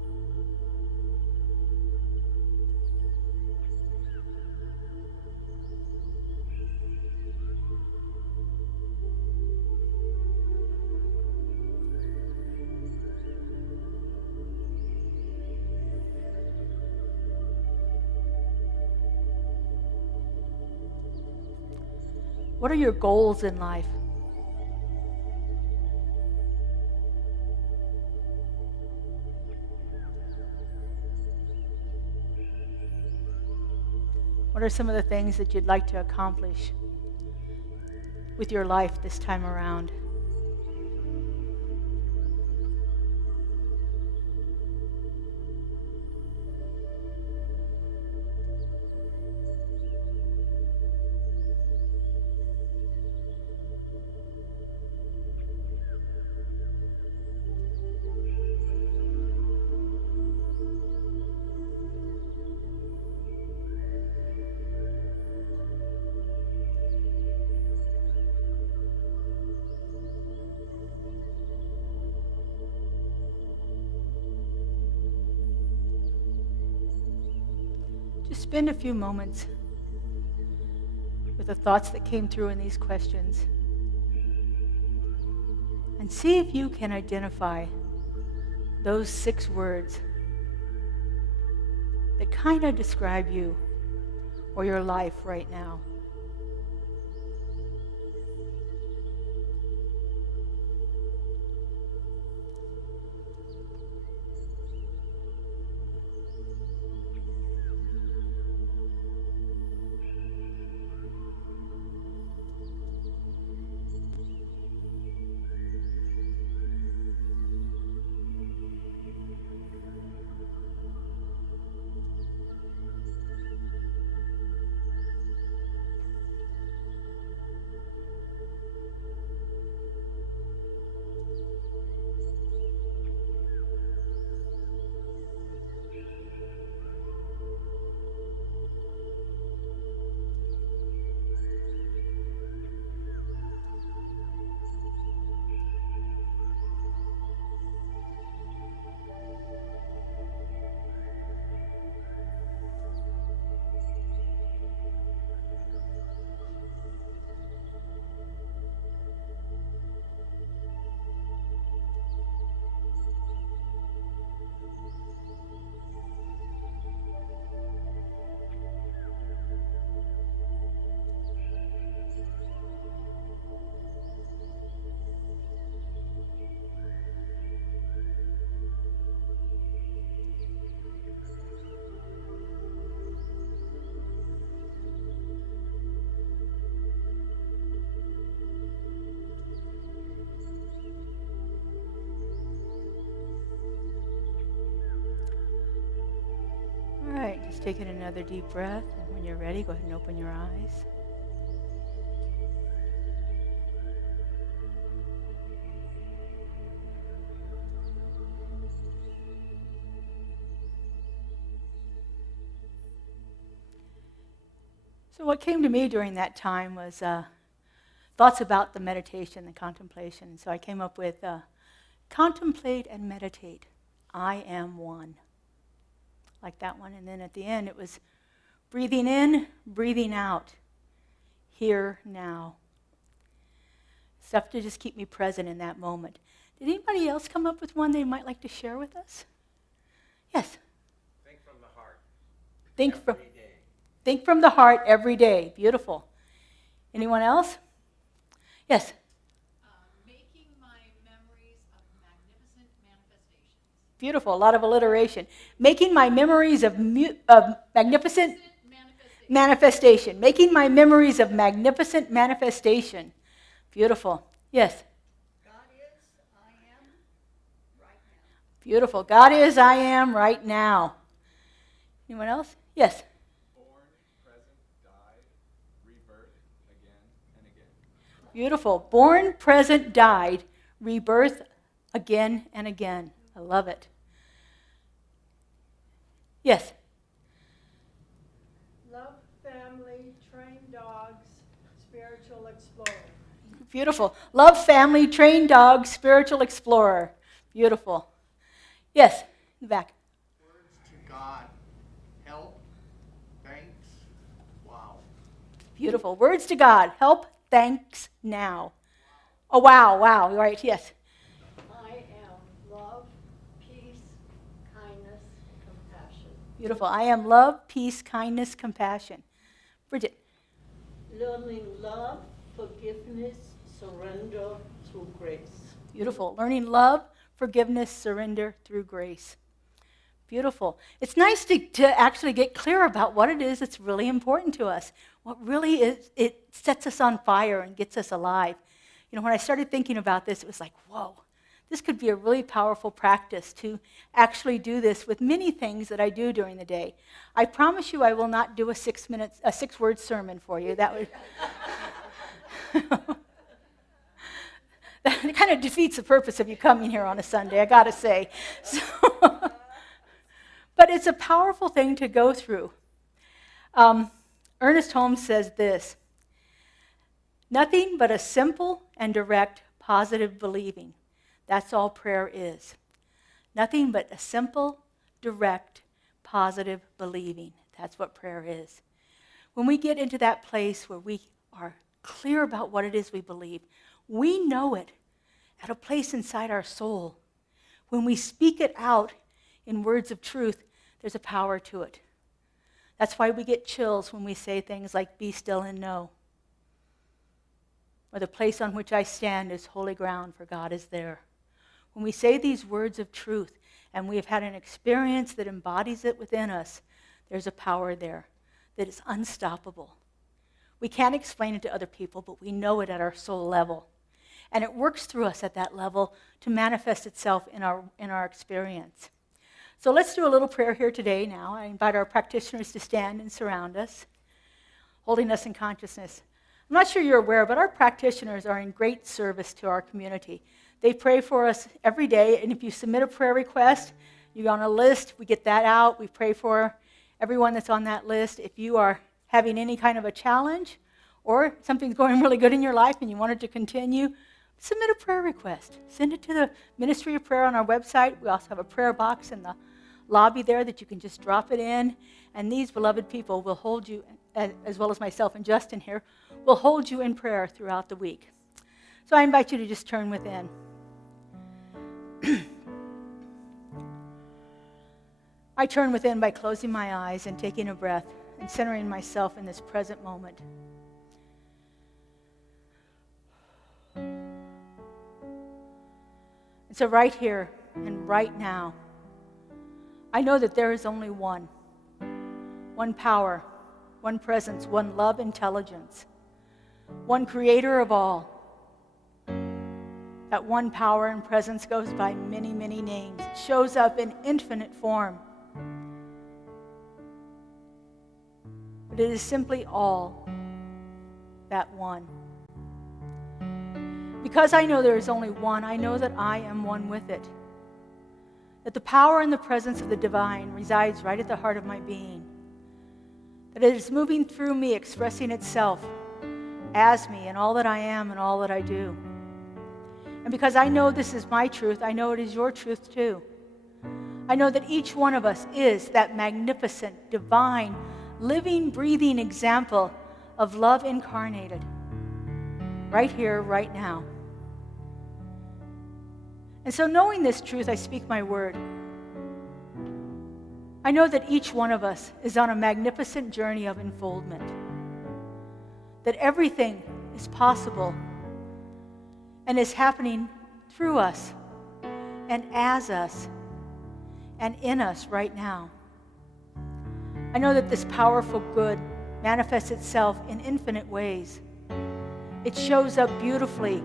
What are your goals in life? What are some of the things that you'd like to accomplish with your life this time around? Just spend a few moments with the thoughts that came through in these questions, and see if you can identify those 6 words that kind of describe you or your life right now. Just taking another deep breath. And when you're ready, go ahead and open your eyes. So what came to me during that time was thoughts about the meditation, the contemplation. So I came up with contemplate and meditate. I am one. Like that one. And then at the end it was breathing in, breathing out. Here, now. Stuff to just keep me present in that moment. Did anybody else come up with one they might like to share with us? Yes? Think from the heart. Think from the heart every day. Beautiful. Anyone else? Yes? Making my memories of magnificent manifestations. Beautiful. A lot of alliteration. Making my memories of magnificent manifestation. Making my memories of magnificent manifestation. Beautiful. Yes? God is, I am, right now. Beautiful. God is, I am, right now. Anyone else? Yes? Beautiful. Born, present, died, rebirth again and again. I love it. Yes? Love, family, train dogs, spiritual explorer. Beautiful. Love, family, train dog, spiritual explorer. Beautiful. Yes? In the back. Words to God. Help. Thanks. Wow. Beautiful. Words to God. Help, thanks, now. Oh, wow, wow. Right, yes. I am love, peace, kindness, compassion. Beautiful. I am love, peace, kindness, compassion. Bridget. Learning love, forgiveness, surrender through grace. Beautiful. Learning love, forgiveness, surrender through grace. Beautiful. It's nice to actually get clear about what it is that's really important to us. What really is, it sets us on fire and gets us alive. You know, when I started thinking about this, it was like, whoa, this could be a really powerful practice to actually do this with many things that I do during the day. I promise you I will not do a 6-word sermon for you. That would... that kind of defeats the purpose of you coming here on a Sunday, I got to say. So but it's a powerful thing to go through. Ernest Holmes says this: nothing but a simple and direct positive believing. That's all prayer is. Nothing but a simple, direct, positive believing. That's what prayer is. When we get into that place where we are clear about what it is we believe, we know it at a place inside our soul. When we speak it out in words of truth, there's a power to it. That's why we get chills when we say things like, be still and know. Or the place on which I stand is holy ground, for God is there. When we say these words of truth, and we have had an experience that embodies it within us, there's a power there that is unstoppable. We can't explain it to other people, but we know it at our soul level. And it works through us at that level to manifest itself in our experience. So let's do a little prayer here today now. I invite our practitioners to stand and surround us, holding us in consciousness. I'm not sure you're aware, but our practitioners are in great service to our community. They pray for us every day, and if you submit a prayer request, you're on a list, we get that out. We pray for everyone that's on that list. If you are having any kind of a challenge or something's going really good in your life and you want it to continue, submit a prayer request. Send it to the Ministry of Prayer on our website. We also have a prayer box in the lobby there that you can just drop it in. And these beloved people will hold you, as well as myself and Justin here, will hold you in prayer throughout the week. So I invite you to just turn within. I turn within by closing my eyes and taking a breath and centering myself in this present moment. And so right here and right now, I know that there is only one power, one presence, one love intelligence, one creator of all. That one power and presence goes by many, many names. It shows up in infinite form. but it is simply all that one. Because I know there is only one, I know that I am one with it. That the power and the presence of the divine resides right at the heart of my being. That it is moving through me, expressing itself as me in all that I am and all that I do. And because I know this is my truth, I know it is your truth too. I know that each one of us is that magnificent, divine, living, breathing example of love incarnated. Right here, right now. And so knowing this truth, I speak my word. I know that each one of us is on a magnificent journey of unfoldment. That everything is possible and is happening through us and as us and in us right now. I know that this powerful good manifests itself in infinite ways. It shows up beautifully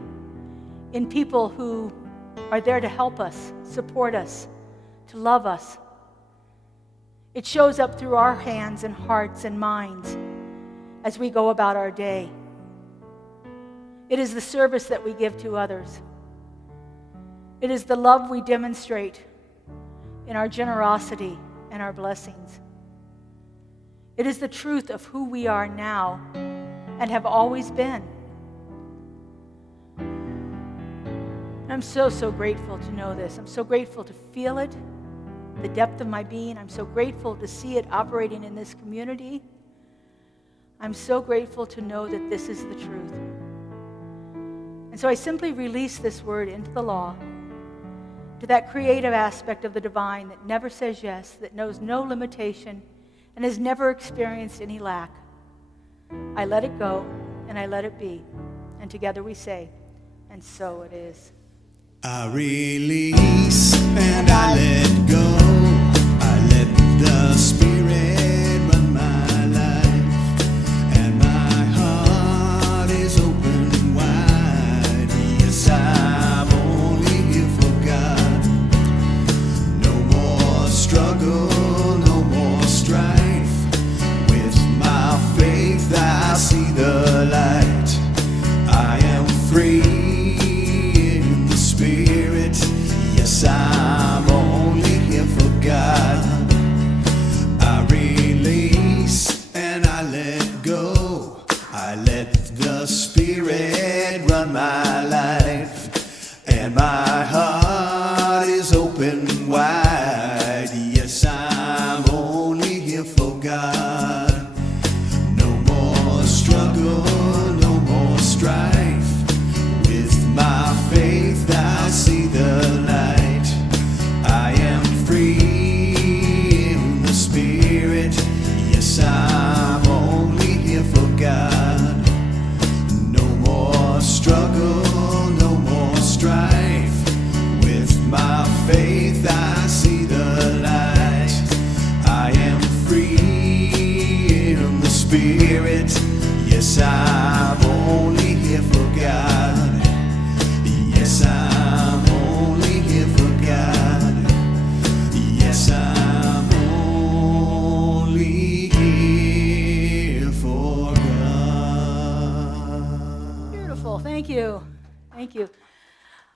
in people who are there to help us, support us, to love us. It shows up through our hands and hearts and minds as we go about our day. It is the service that we give to others. It is the love we demonstrate in our generosity and our blessings. It is the truth of who we are now and have always been. And I'm so grateful to know this. I'm so grateful to feel it, the depth of my being. I'm so grateful to see it operating in this community. I'm so grateful to know that this is the truth. And so I simply release this word into the law, to that creative aspect of the divine that never says yes, that knows no limitation, and has never experienced any lack. I let it go, and I let it be. And together we say, and so it is. I release and I let go. I let the Spirit run my life, and my heart is open wide. Yes, I'm only here for God. No more struggle, no more strife. With my faith I see the light. I am free. Yes, I'm only here for God. I release and I let go. I let the Spirit run my life, and my heart is open wide. Yes, I'm only here for God. No more struggle, no more strife. With my faith I see the light. I am free in the Spirit. Yes, I'm only here for God. No more struggle, no more strife. With my faith I see the light. I am free in the Spirit. Yes, I'm only here for God. Yes, I'm only here for God. Yes, I'm only here for God. Beautiful. Thank you. Thank you.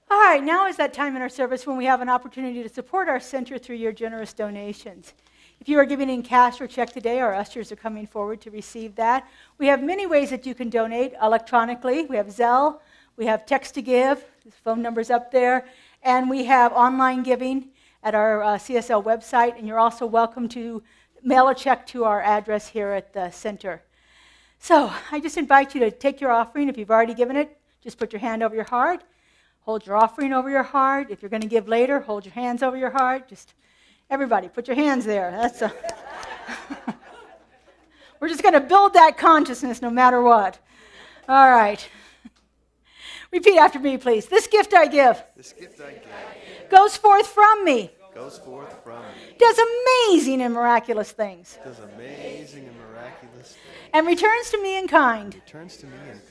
All right, now is that time in our service when we have an opportunity to support our center through your generous donations. If you are giving in cash or check today, our ushers are coming forward to receive that. We have many ways that you can donate electronically. We have Zelle, we have text to give, the phone number's up there, and we have online giving at our CSL website, and you're also welcome to mail a check to our address here at the center. So I just invite you to take your offering. If you've already given it, just put your hand over your heart. Hold your offering over your heart. If you're going to give later, hold your hands over your heart. Just everybody, put your hands there. We're just going to build that consciousness no matter what. All right. Repeat after me, please. This gift I give. This gift I give Goes forth from me. goes forth from me. Does amazing and miraculous things. Does amazing and miraculous things. And returns to me in kind. Returns to me in kind.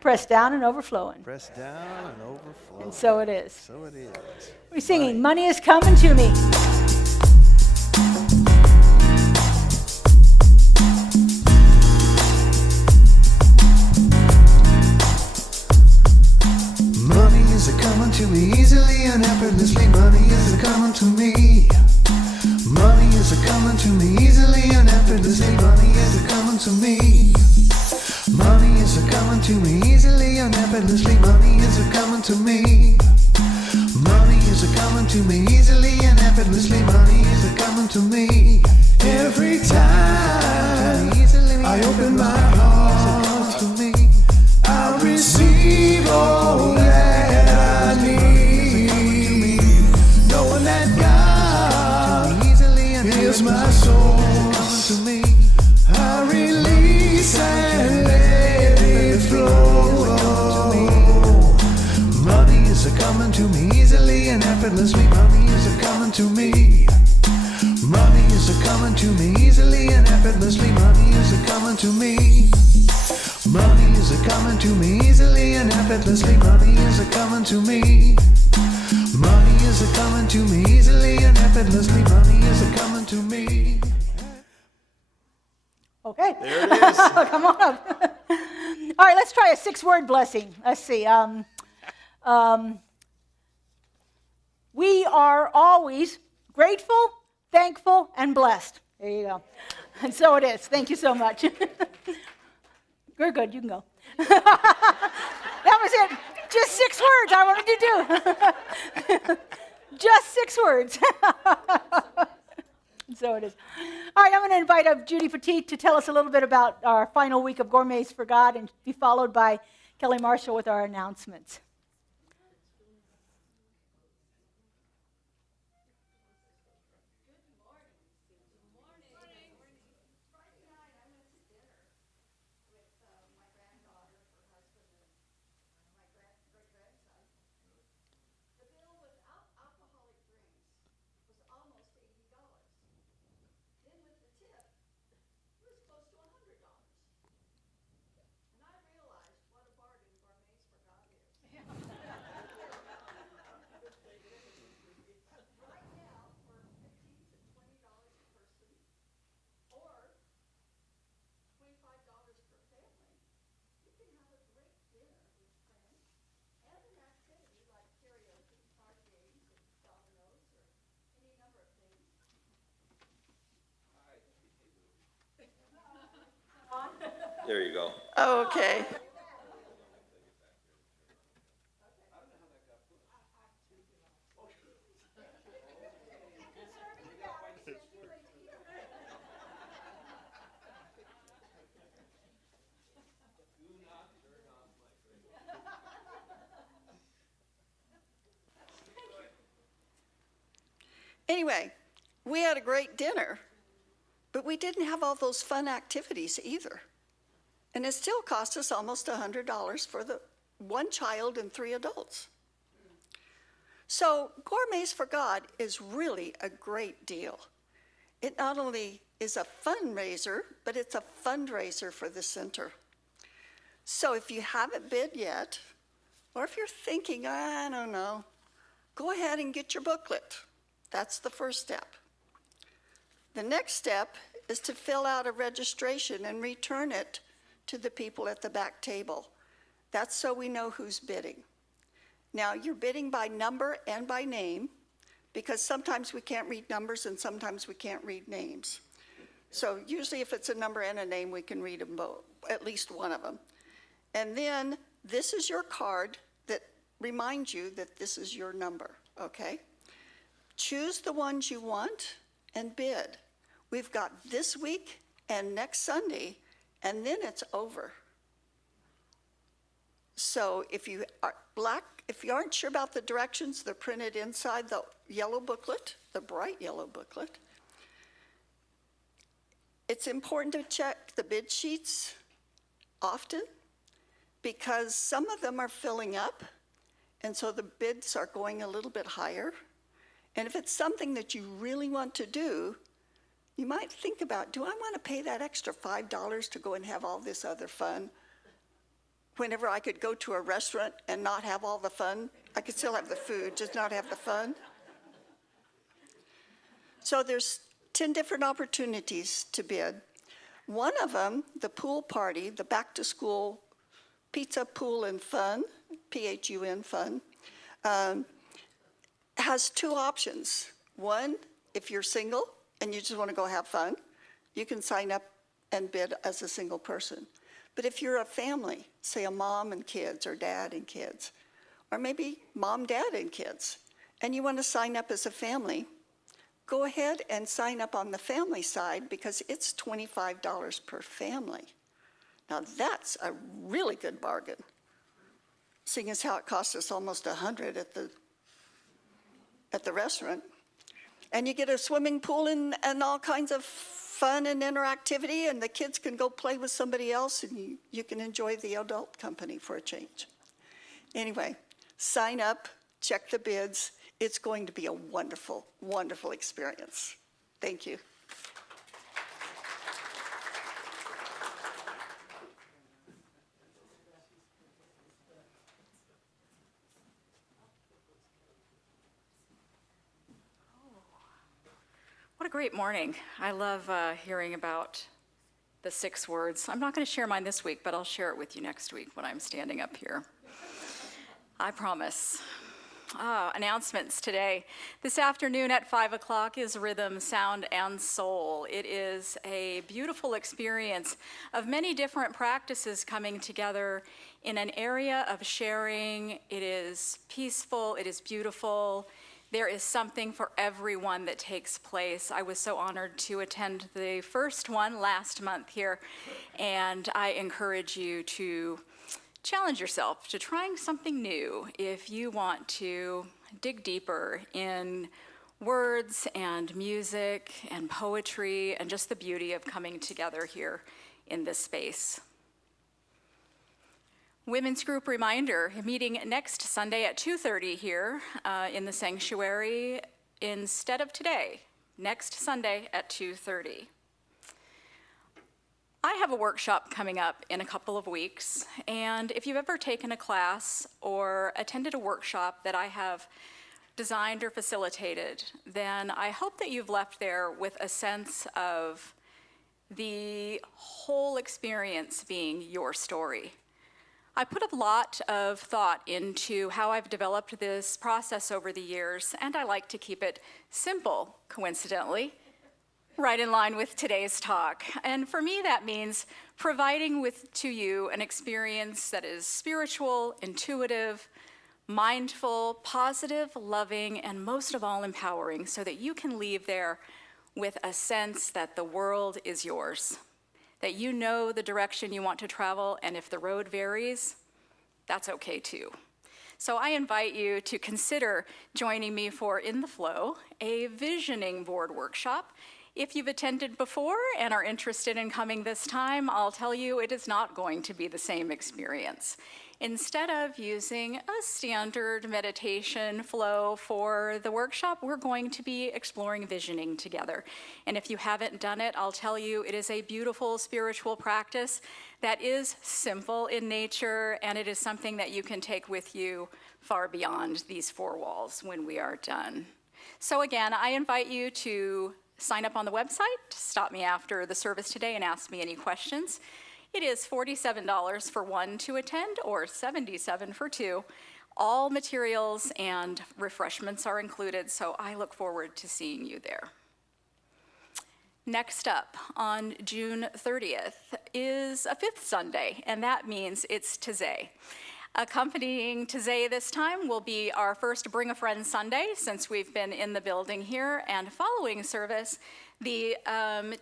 Pressed down and overflowing. Pressed down and overflowing. And so it is. So it is. We're singing, money is coming to me. is a coming to me easily and effortlessly. Money is a coming to me. Money is a coming to me easily and effortlessly. Money is a coming to me. Money is a coming to me easily and effortlessly. Money is a coming to me. Every time I open my heart to me, I receive all that I need, knowing that God is my source. I release and let it flow. Money is a coming to me easily and effortlessly. Money is a coming to me. Money is a coming to me easily and effortlessly. Money is a coming to me. Money is a coming to me easily and effortlessly. Money is a coming to me. Money is a coming to me easily and effortlessly. Money is a coming to me. Okay. There it is. Come on up. All right, let's try a 6-word blessing. Let's see. We are always grateful, thankful, and blessed. There you go. And so it is. Thank you so much. You're good. You can go. That was it. Just 6 words I wanted to do. Just 6 words. So it is. All right, I'm going to invite up Judy Petit to tell us a little bit about our final week of Gourmets for God, and be followed by Kelly Marshall with our announcements. There you go. Okay. Anyway, we had a great dinner, but we didn't have all those fun activities either. And it still cost us almost $100 for the 1 child and 3 adults. So Gourmets for God is really a great deal. It not only is a fundraiser, but it's a fundraiser for the center. So if you haven't bid yet, or if you're thinking, I don't know, go ahead and get your booklet. That's the first step. The next step is to fill out a registration and return it to the people at the back table. That's so we know who's bidding. Now, you're bidding by number and by name, because sometimes we can't read numbers and sometimes we can't read names. So usually if it's a number and a name, we can read them both, at least one of them. And then this is your card that reminds you that this is your number, okay? Choose the ones you want and bid. We've got this week and next Sunday, and then it's over. So if you aren't sure about the directions, they're printed inside the yellow booklet, the bright yellow booklet. It's important to check the bid sheets often, because some of them are filling up, and so the bids are going a little bit higher. And if it's something that you really want to do, you might think about, do I want to pay that extra $5 to go and have all this other fun? Whenever I could go to a restaurant and not have all the fun, I could still have the food, just not have the fun. So there's 10 different opportunities to bid. One of them, the pool party, the back to school pizza, pool, and fun, PHUN fun, has 2 options. One, if you're single and you just want to go have fun, you can sign up and bid as a single person. But if you're a family, say a mom and kids, or dad and kids, or maybe mom, dad, and kids, and you want to sign up as a family, go ahead and sign up on the family side because it's $25 per family. Now that's a really good bargain, seeing as how it costs us almost $100 at the restaurant. And you get a swimming pool and all kinds of fun and interactivity, and the kids can go play with somebody else, and you can enjoy the adult company for a change. Anyway, sign up, check the bids. It's going to be a wonderful, wonderful experience. Thank you. What a great morning. I love hearing about the 6 words. I'm not going to share mine this week, but I'll share it with you next week when I'm standing up here. I promise. Announcements today. This afternoon at 5 o'clock is Rhythm, Sound, and Soul. It is a beautiful experience of many different practices coming together in an area of sharing. It is peaceful, it is beautiful. There is something for everyone that takes place. I was so honored to attend the first one last month here, and I encourage you to challenge yourself to trying something new if you want to dig deeper in words and music and poetry and just the beauty of coming together here in this space. Women's group reminder, meeting next Sunday at 2:30 here in the sanctuary instead of today, next Sunday at 2:30. I have a workshop coming up in a couple of weeks, and if you've ever taken a class or attended a workshop that I have designed or facilitated, then I hope that you've left there with a sense of the whole experience being your story. I put a lot of thought into how I've developed this process over the years, and I like to keep it simple, coincidentally, right in line with today's talk. And for me, that means providing to you an experience that is spiritual, intuitive, mindful, positive, loving, and most of all, empowering, so that you can leave there with a sense that the world is yours, that you know the direction you want to travel, and if the road varies, that's okay too. So I invite you to consider joining me for In the Flow, a visioning board workshop. If you've attended before and are interested in coming this time, I'll tell you it is not going to be the same experience. Instead of using a standard meditation flow for the workshop, we're going to be exploring visioning together. And if you haven't done it, I'll tell you it is a beautiful spiritual practice that is simple in nature, and it is something that you can take with you far beyond these 4 walls when we are done. So again, I invite you to sign up on the website, stop me after the service today and ask me any questions. It is $47 for 1 to attend or $77 for 2. All materials and refreshments are included, so I look forward to seeing you there. Next up, on June 30th, is a 5th Sunday, and that means it's Taizé. Accompanying Taizé this time will be our first Bring a Friend Sunday since we've been in the building here, and following service, the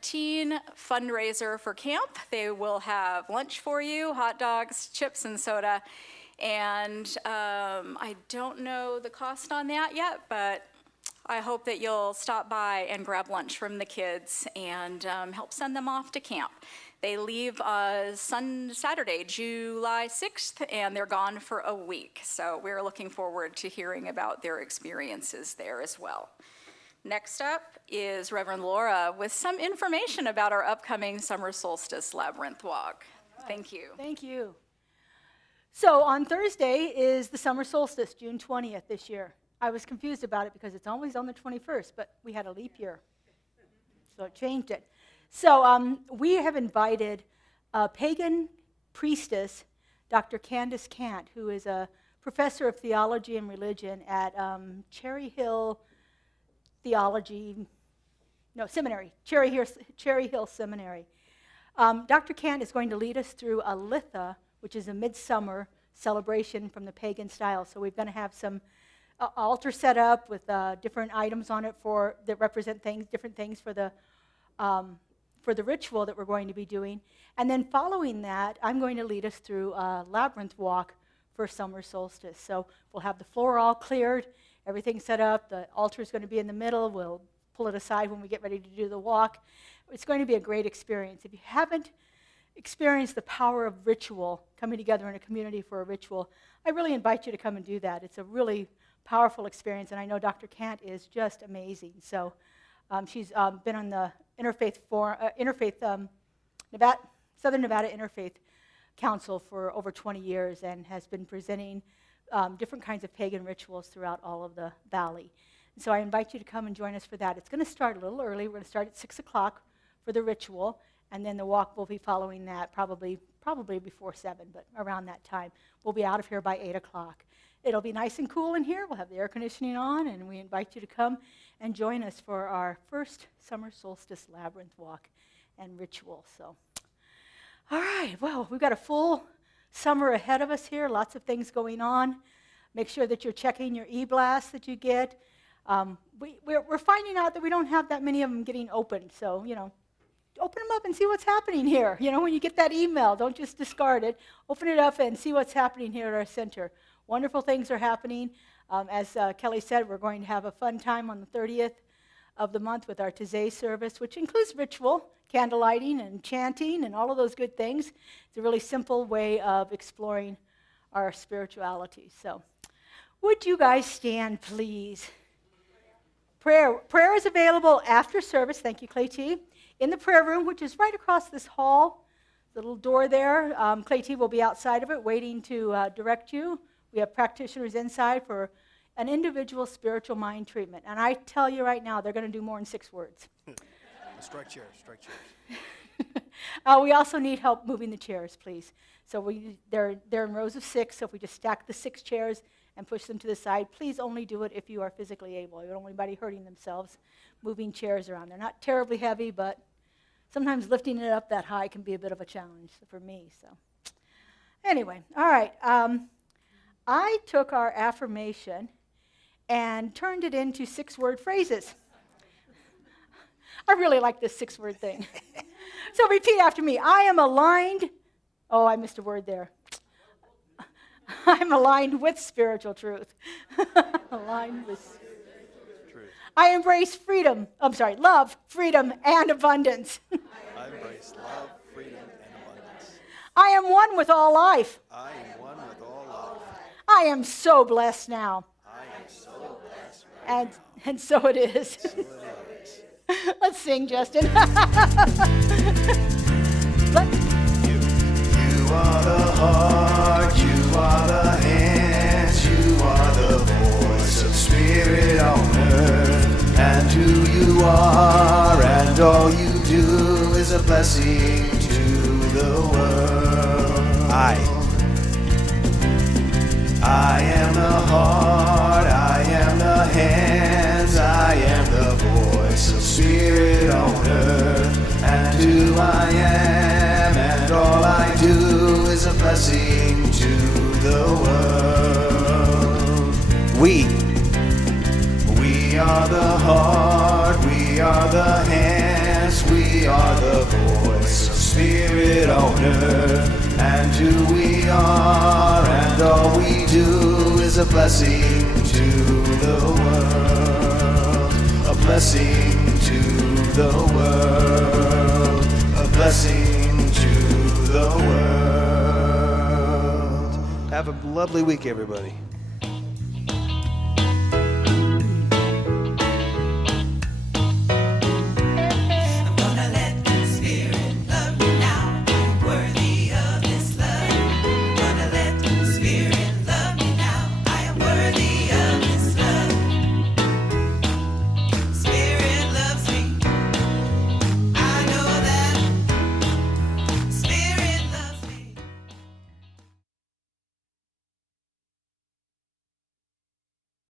teen fundraiser for camp. They will have lunch for you, hot dogs, chips, and soda, and I don't know the cost on that yet, but I hope that you'll stop by and grab lunch from the kids and help send them off to camp. They leave Saturday, July 6th, and they're gone for a week. So we're looking forward to hearing about their experiences there as well. Next up is Reverend Laura with some information about our upcoming Summer Solstice Labyrinth Walk. Thank you. Thank you. So on Thursday is the summer solstice, June 20th this year. I was confused about it because it's always on the 21st, but we had a leap year, so it changed it. So we have invited a pagan priestess, Dr. Candace Cant, who is a professor of theology and religion at Cherry Hill Theology Seminary, Cherry Hill Seminary. Dr. Kant is going to lead us through a litha, which is a midsummer celebration from the pagan style. So we're going to have some altar set up with different items on it that represent different things for the ritual that we're going to be doing. And then following that, I'm going to lead us through a labyrinth walk for summer solstice. So we'll have the floor all cleared, everything set up, the altar is going to be in the middle, we'll pull it aside when we get ready to do the walk. It's going to be a great experience. If you haven't experienced the power of ritual, coming together in a community for a ritual, I really invite you to come and do that. It's a really powerful experience, and I know Dr. Kant is just amazing. So she's been on the Southern Nevada Interfaith Council for over 20 years and has been presenting different kinds of pagan rituals throughout all of the valley. And so I invite you to come and join us for that. It's going to start a little early. We're going to start at 6 o'clock for the ritual, and then the walk will be following that, probably before 7, but around that time. We'll be out of here by 8 o'clock. It'll be nice and cool in here. We'll have the air conditioning on, and we invite you to come and join us for our first summer solstice labyrinth walk and ritual. So, all right, well, we've got a full summer ahead of us here, lots of things going on. Make sure that you're checking your e-blasts that you get. We're finding out that we don't have that many of them getting opened, so, open them up and see what's happening here. When you get that email, don't just discard it. Open it up and see what's happening here at our center. Wonderful things are happening. As Kelly said, we're going to have a fun time on the 30th of the month with our Taizé service, which includes ritual, candle lighting and chanting and all of those good things. It's a really simple way of exploring our spirituality. So, would you guys stand, please? Prayer is available after service. Thank you, Clay T. In the prayer room, which is right across this hall, the little door there. Clay T will be outside of it waiting to direct you. We have practitioners inside for an individual spiritual mind treatment. And I tell you right now, they're going to do more than 6 words. Strike chairs. We also need help moving the chairs, please. So they're in rows of 6, so if we just stack the 6 chairs and push them to the side, please only do it if you are physically able. You don't want anybody hurting themselves moving chairs around. They're not terribly heavy, but sometimes lifting it up that high can be a bit of a challenge for me. So anyway, all right. I took our affirmation and turned it into 6-word phrases. I really like this 6-word thing. So repeat after me. I am aligned. Oh, I missed a word there. I'm aligned with spiritual truth. Aligned with spiritual truth. I embrace love, freedom, and abundance. I embrace love, freedom, and abundance. I am one with all life. I am one with all life. I am so blessed now. I am so blessed right now. And so it is. So it is. Let's sing, Justin. You are the heart, you are the hands, you are the voice of spirit on earth. And who you are and all you do is a blessing to the world. I am the heart, I am the hands, I am the voice of spirit on earth. And who I am and all I do is a blessing to the world. We are the heart, we are the hands, we are the voice of spirit on earth. And who we are and all we do is a blessing to the world. A blessing to the world. A blessing to the world. Have a lovely week, everybody.